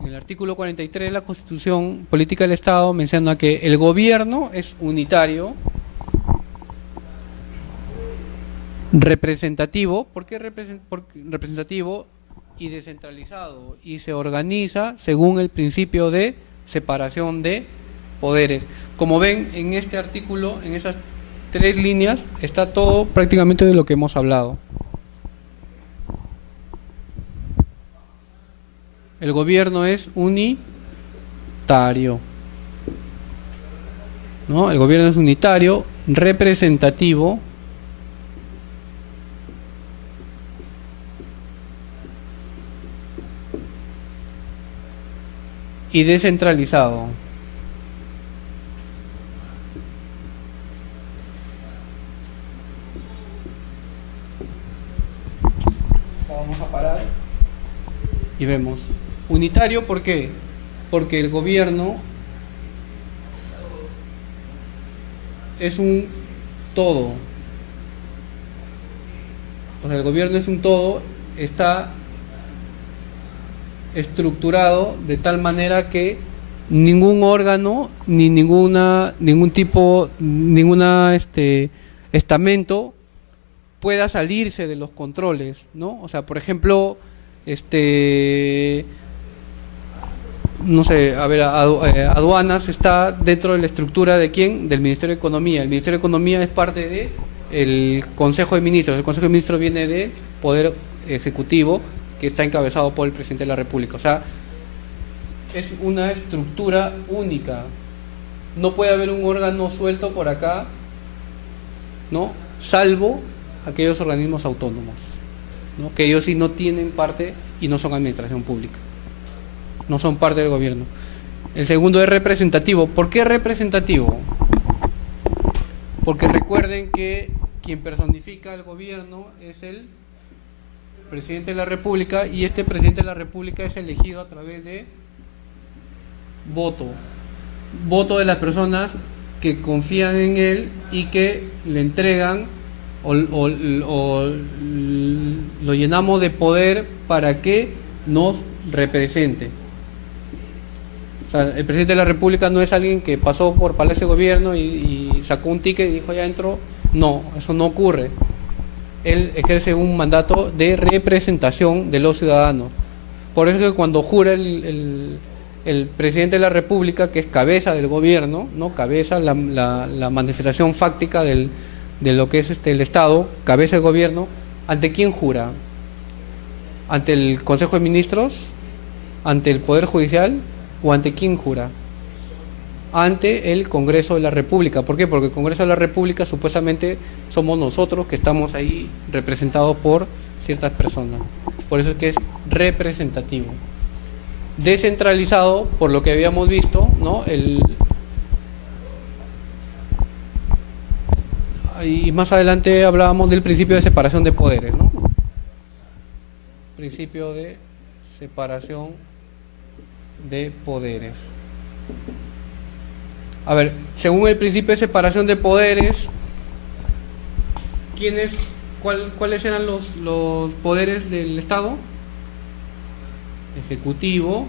En el artículo 43 de la Constitución Política del Estado menciona que el gobierno es unitario, representativo, ¿por qué representativo? Y descentralizado, y se organiza según el principio de separación de poderes. Como ven, en este artículo, en esas 3 líneas, está todo prácticamente de lo que hemos hablado. El gobierno es unitario, ¿no? El gobierno es unitario, representativo, y descentralizado. Vamos a parar y vemos. Unitario, ¿por qué? Porque el gobierno es un todo. O sea, el gobierno es un todo, está estructurado de tal manera que ningún órgano ni ningún estamento pueda salirse de los controles, ¿no? O sea, por ejemplo, no sé, a ver, aduanas está dentro de la estructura de ¿quién? Del Ministerio de Economía. El Ministerio de Economía es parte del Consejo de Ministros. El Consejo de Ministros viene del Poder Ejecutivo, que está encabezado por el Presidente de la República. O sea, es una estructura única. No puede haber un órgano suelto por acá, ¿no? Salvo aquellos organismos autónomos, ¿no? Que ellos sí no tienen parte y no son administración pública, no son parte del gobierno. El segundo es representativo. ¿Por qué representativo? Porque recuerden que quien personifica al gobierno es el Presidente de la República, y este Presidente de la República es elegido a través de voto de las personas que confían en él y que le entregan o lo llenamos de poder para que nos represente. O sea, el Presidente de la República no es alguien que pasó por Palacio de Gobierno y sacó un ticket y dijo ya entro. No, eso no ocurre. Él ejerce un mandato de representación de los ciudadanos. Por eso es que cuando jura el Presidente de la República, que es cabeza del gobierno, ¿no? Cabeza, la manifestación fáctica del de lo que es el Estado, cabeza de gobierno, ¿ante quién jura? ¿Ante el Consejo de Ministros? ¿Ante el Poder Judicial? ¿O ante quién jura? Ante el Congreso de la República. ¿Por qué? Porque el Congreso de la República supuestamente somos nosotros que estamos ahí representados por ciertas personas. Por eso es que es representativo. Descentralizado, por lo que habíamos visto, ¿no? Y más adelante hablábamos del principio de separación de poderes, ¿no? Principio de separación de poderes. A ver, según el principio de separación de poderes, ¿cuáles eran los poderes del Estado? Ejecutivo,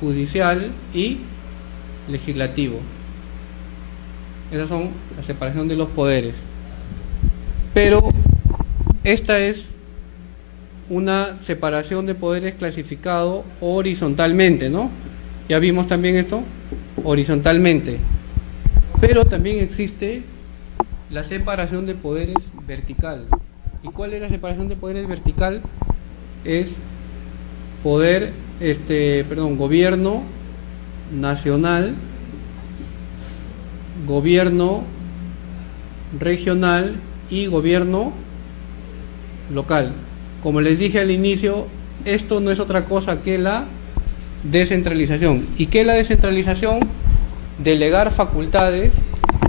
judicial y legislativo. Esas son la separación de los poderes. Pero esta es una separación de poderes clasificado horizontalmente, ¿no? Ya vimos también esto, horizontalmente. Pero también existe la separación de poderes vertical. ¿Y cuál es la separación de poderes vertical? Es gobierno nacional, gobierno regional y gobierno local. Como les dije al inicio, esto no es otra cosa que la descentralización. ¿Y qué es la descentralización? Delegar facultades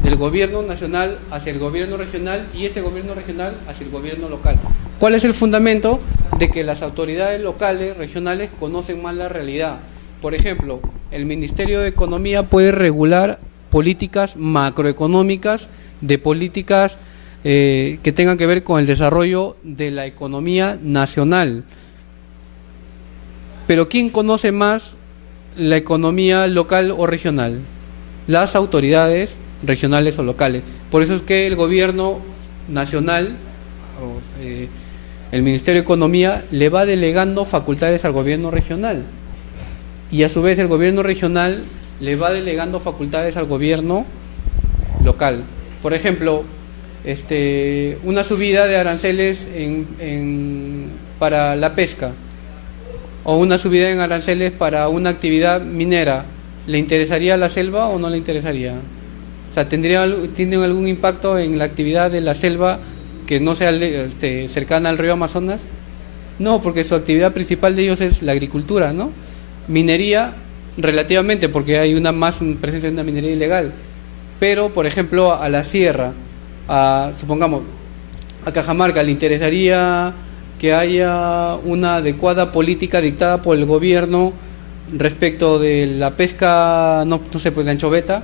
del gobierno nacional hacia el gobierno regional y este gobierno regional hacia el gobierno local. ¿Cuál es el fundamento? De que las autoridades locales, regionales, conocen más la realidad. Por ejemplo, el Ministerio de Economía puede regular políticas macroeconómicas, de políticas que tengan que ver con el desarrollo de la economía nacional. Pero ¿quién conoce más la economía local o regional? Las autoridades regionales o locales. Por eso es que el gobierno nacional, el Ministerio de Economía, le va delegando facultades al gobierno regional. Y a su vez el gobierno regional le va delegando facultades al gobierno local. Por ejemplo, una subida de aranceles para la pesca o una subida en aranceles para una actividad minera, ¿le interesaría a la selva o no le interesaría? O sea, ¿tiene algún impacto en la actividad de la selva que no sea cercana al río Amazonas? No, porque su actividad principal de ellos es la agricultura, ¿no? Minería, relativamente, porque hay más presencia de una minería ilegal. Pero, por ejemplo, a la sierra, supongamos, a Cajamarca, ¿le interesaría que haya una adecuada política dictada por el gobierno respecto de la pesca, no sé, pues de anchoveta?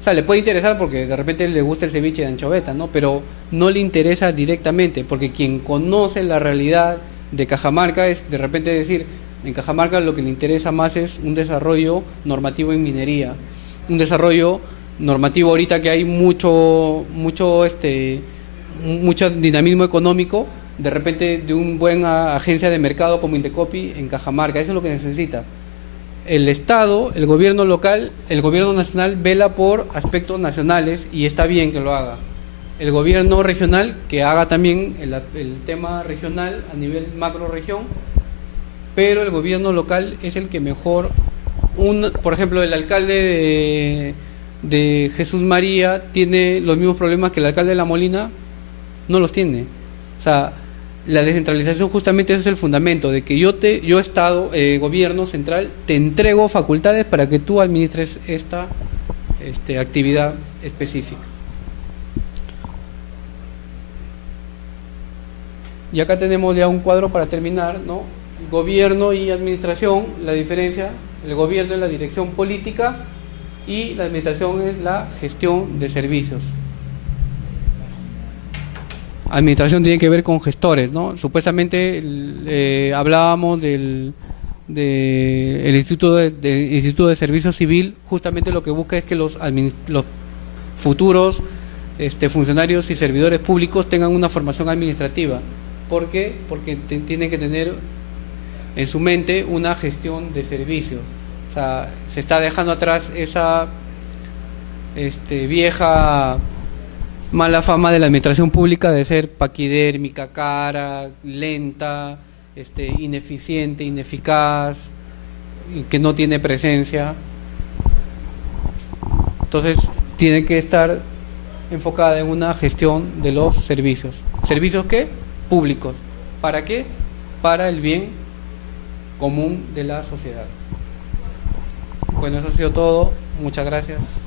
O sea, le puede interesar porque de repente le gusta el ceviche de anchoveta, ¿no? Pero no le interesa directamente, porque quien conoce la realidad de Cajamarca es de repente decir, en Cajamarca lo que le interesa más es un desarrollo normativo en minería, un desarrollo normativo ahorita que hay mucho dinamismo económico, de repente de una buena agencia de mercado como Indecopi en Cajamarca. Eso es lo que necesita. El Estado, el gobierno local, el gobierno nacional vela por aspectos nacionales y está bien que lo haga. El gobierno regional que haga también el tema regional a nivel macro región, pero el gobierno local es el que mejor, por ejemplo, el alcalde de Jesús María tiene los mismos problemas que el alcalde de La Molina, no los tiene. O sea, la descentralización justamente ese es el fundamento, de que yo Estado, gobierno central, te entrego facultades para que tú administres esta actividad específica. Y acá tenemos ya un cuadro para terminar, ¿no? Gobierno y administración, la diferencia, el gobierno es la dirección política y la administración es la gestión de servicios. Administración tiene que ver con gestores, ¿no? Supuestamente hablábamos del Instituto de Servicio Civil, justamente lo que busca es que los futuros funcionarios y servidores públicos tengan una formación administrativa. ¿Por qué? Porque tienen que tener en su mente una gestión de servicios. O sea, se está dejando atrás esa vieja mala fama de la administración pública de ser paquidérmica, cara, lenta, ineficiente, ineficaz, y que no tiene presencia. Entonces, tiene que estar enfocada en una gestión de los servicios. ¿Servicios qué? Públicos. ¿Para qué? Para el bien común de la sociedad. Bueno, eso ha sido todo. Muchas gracias.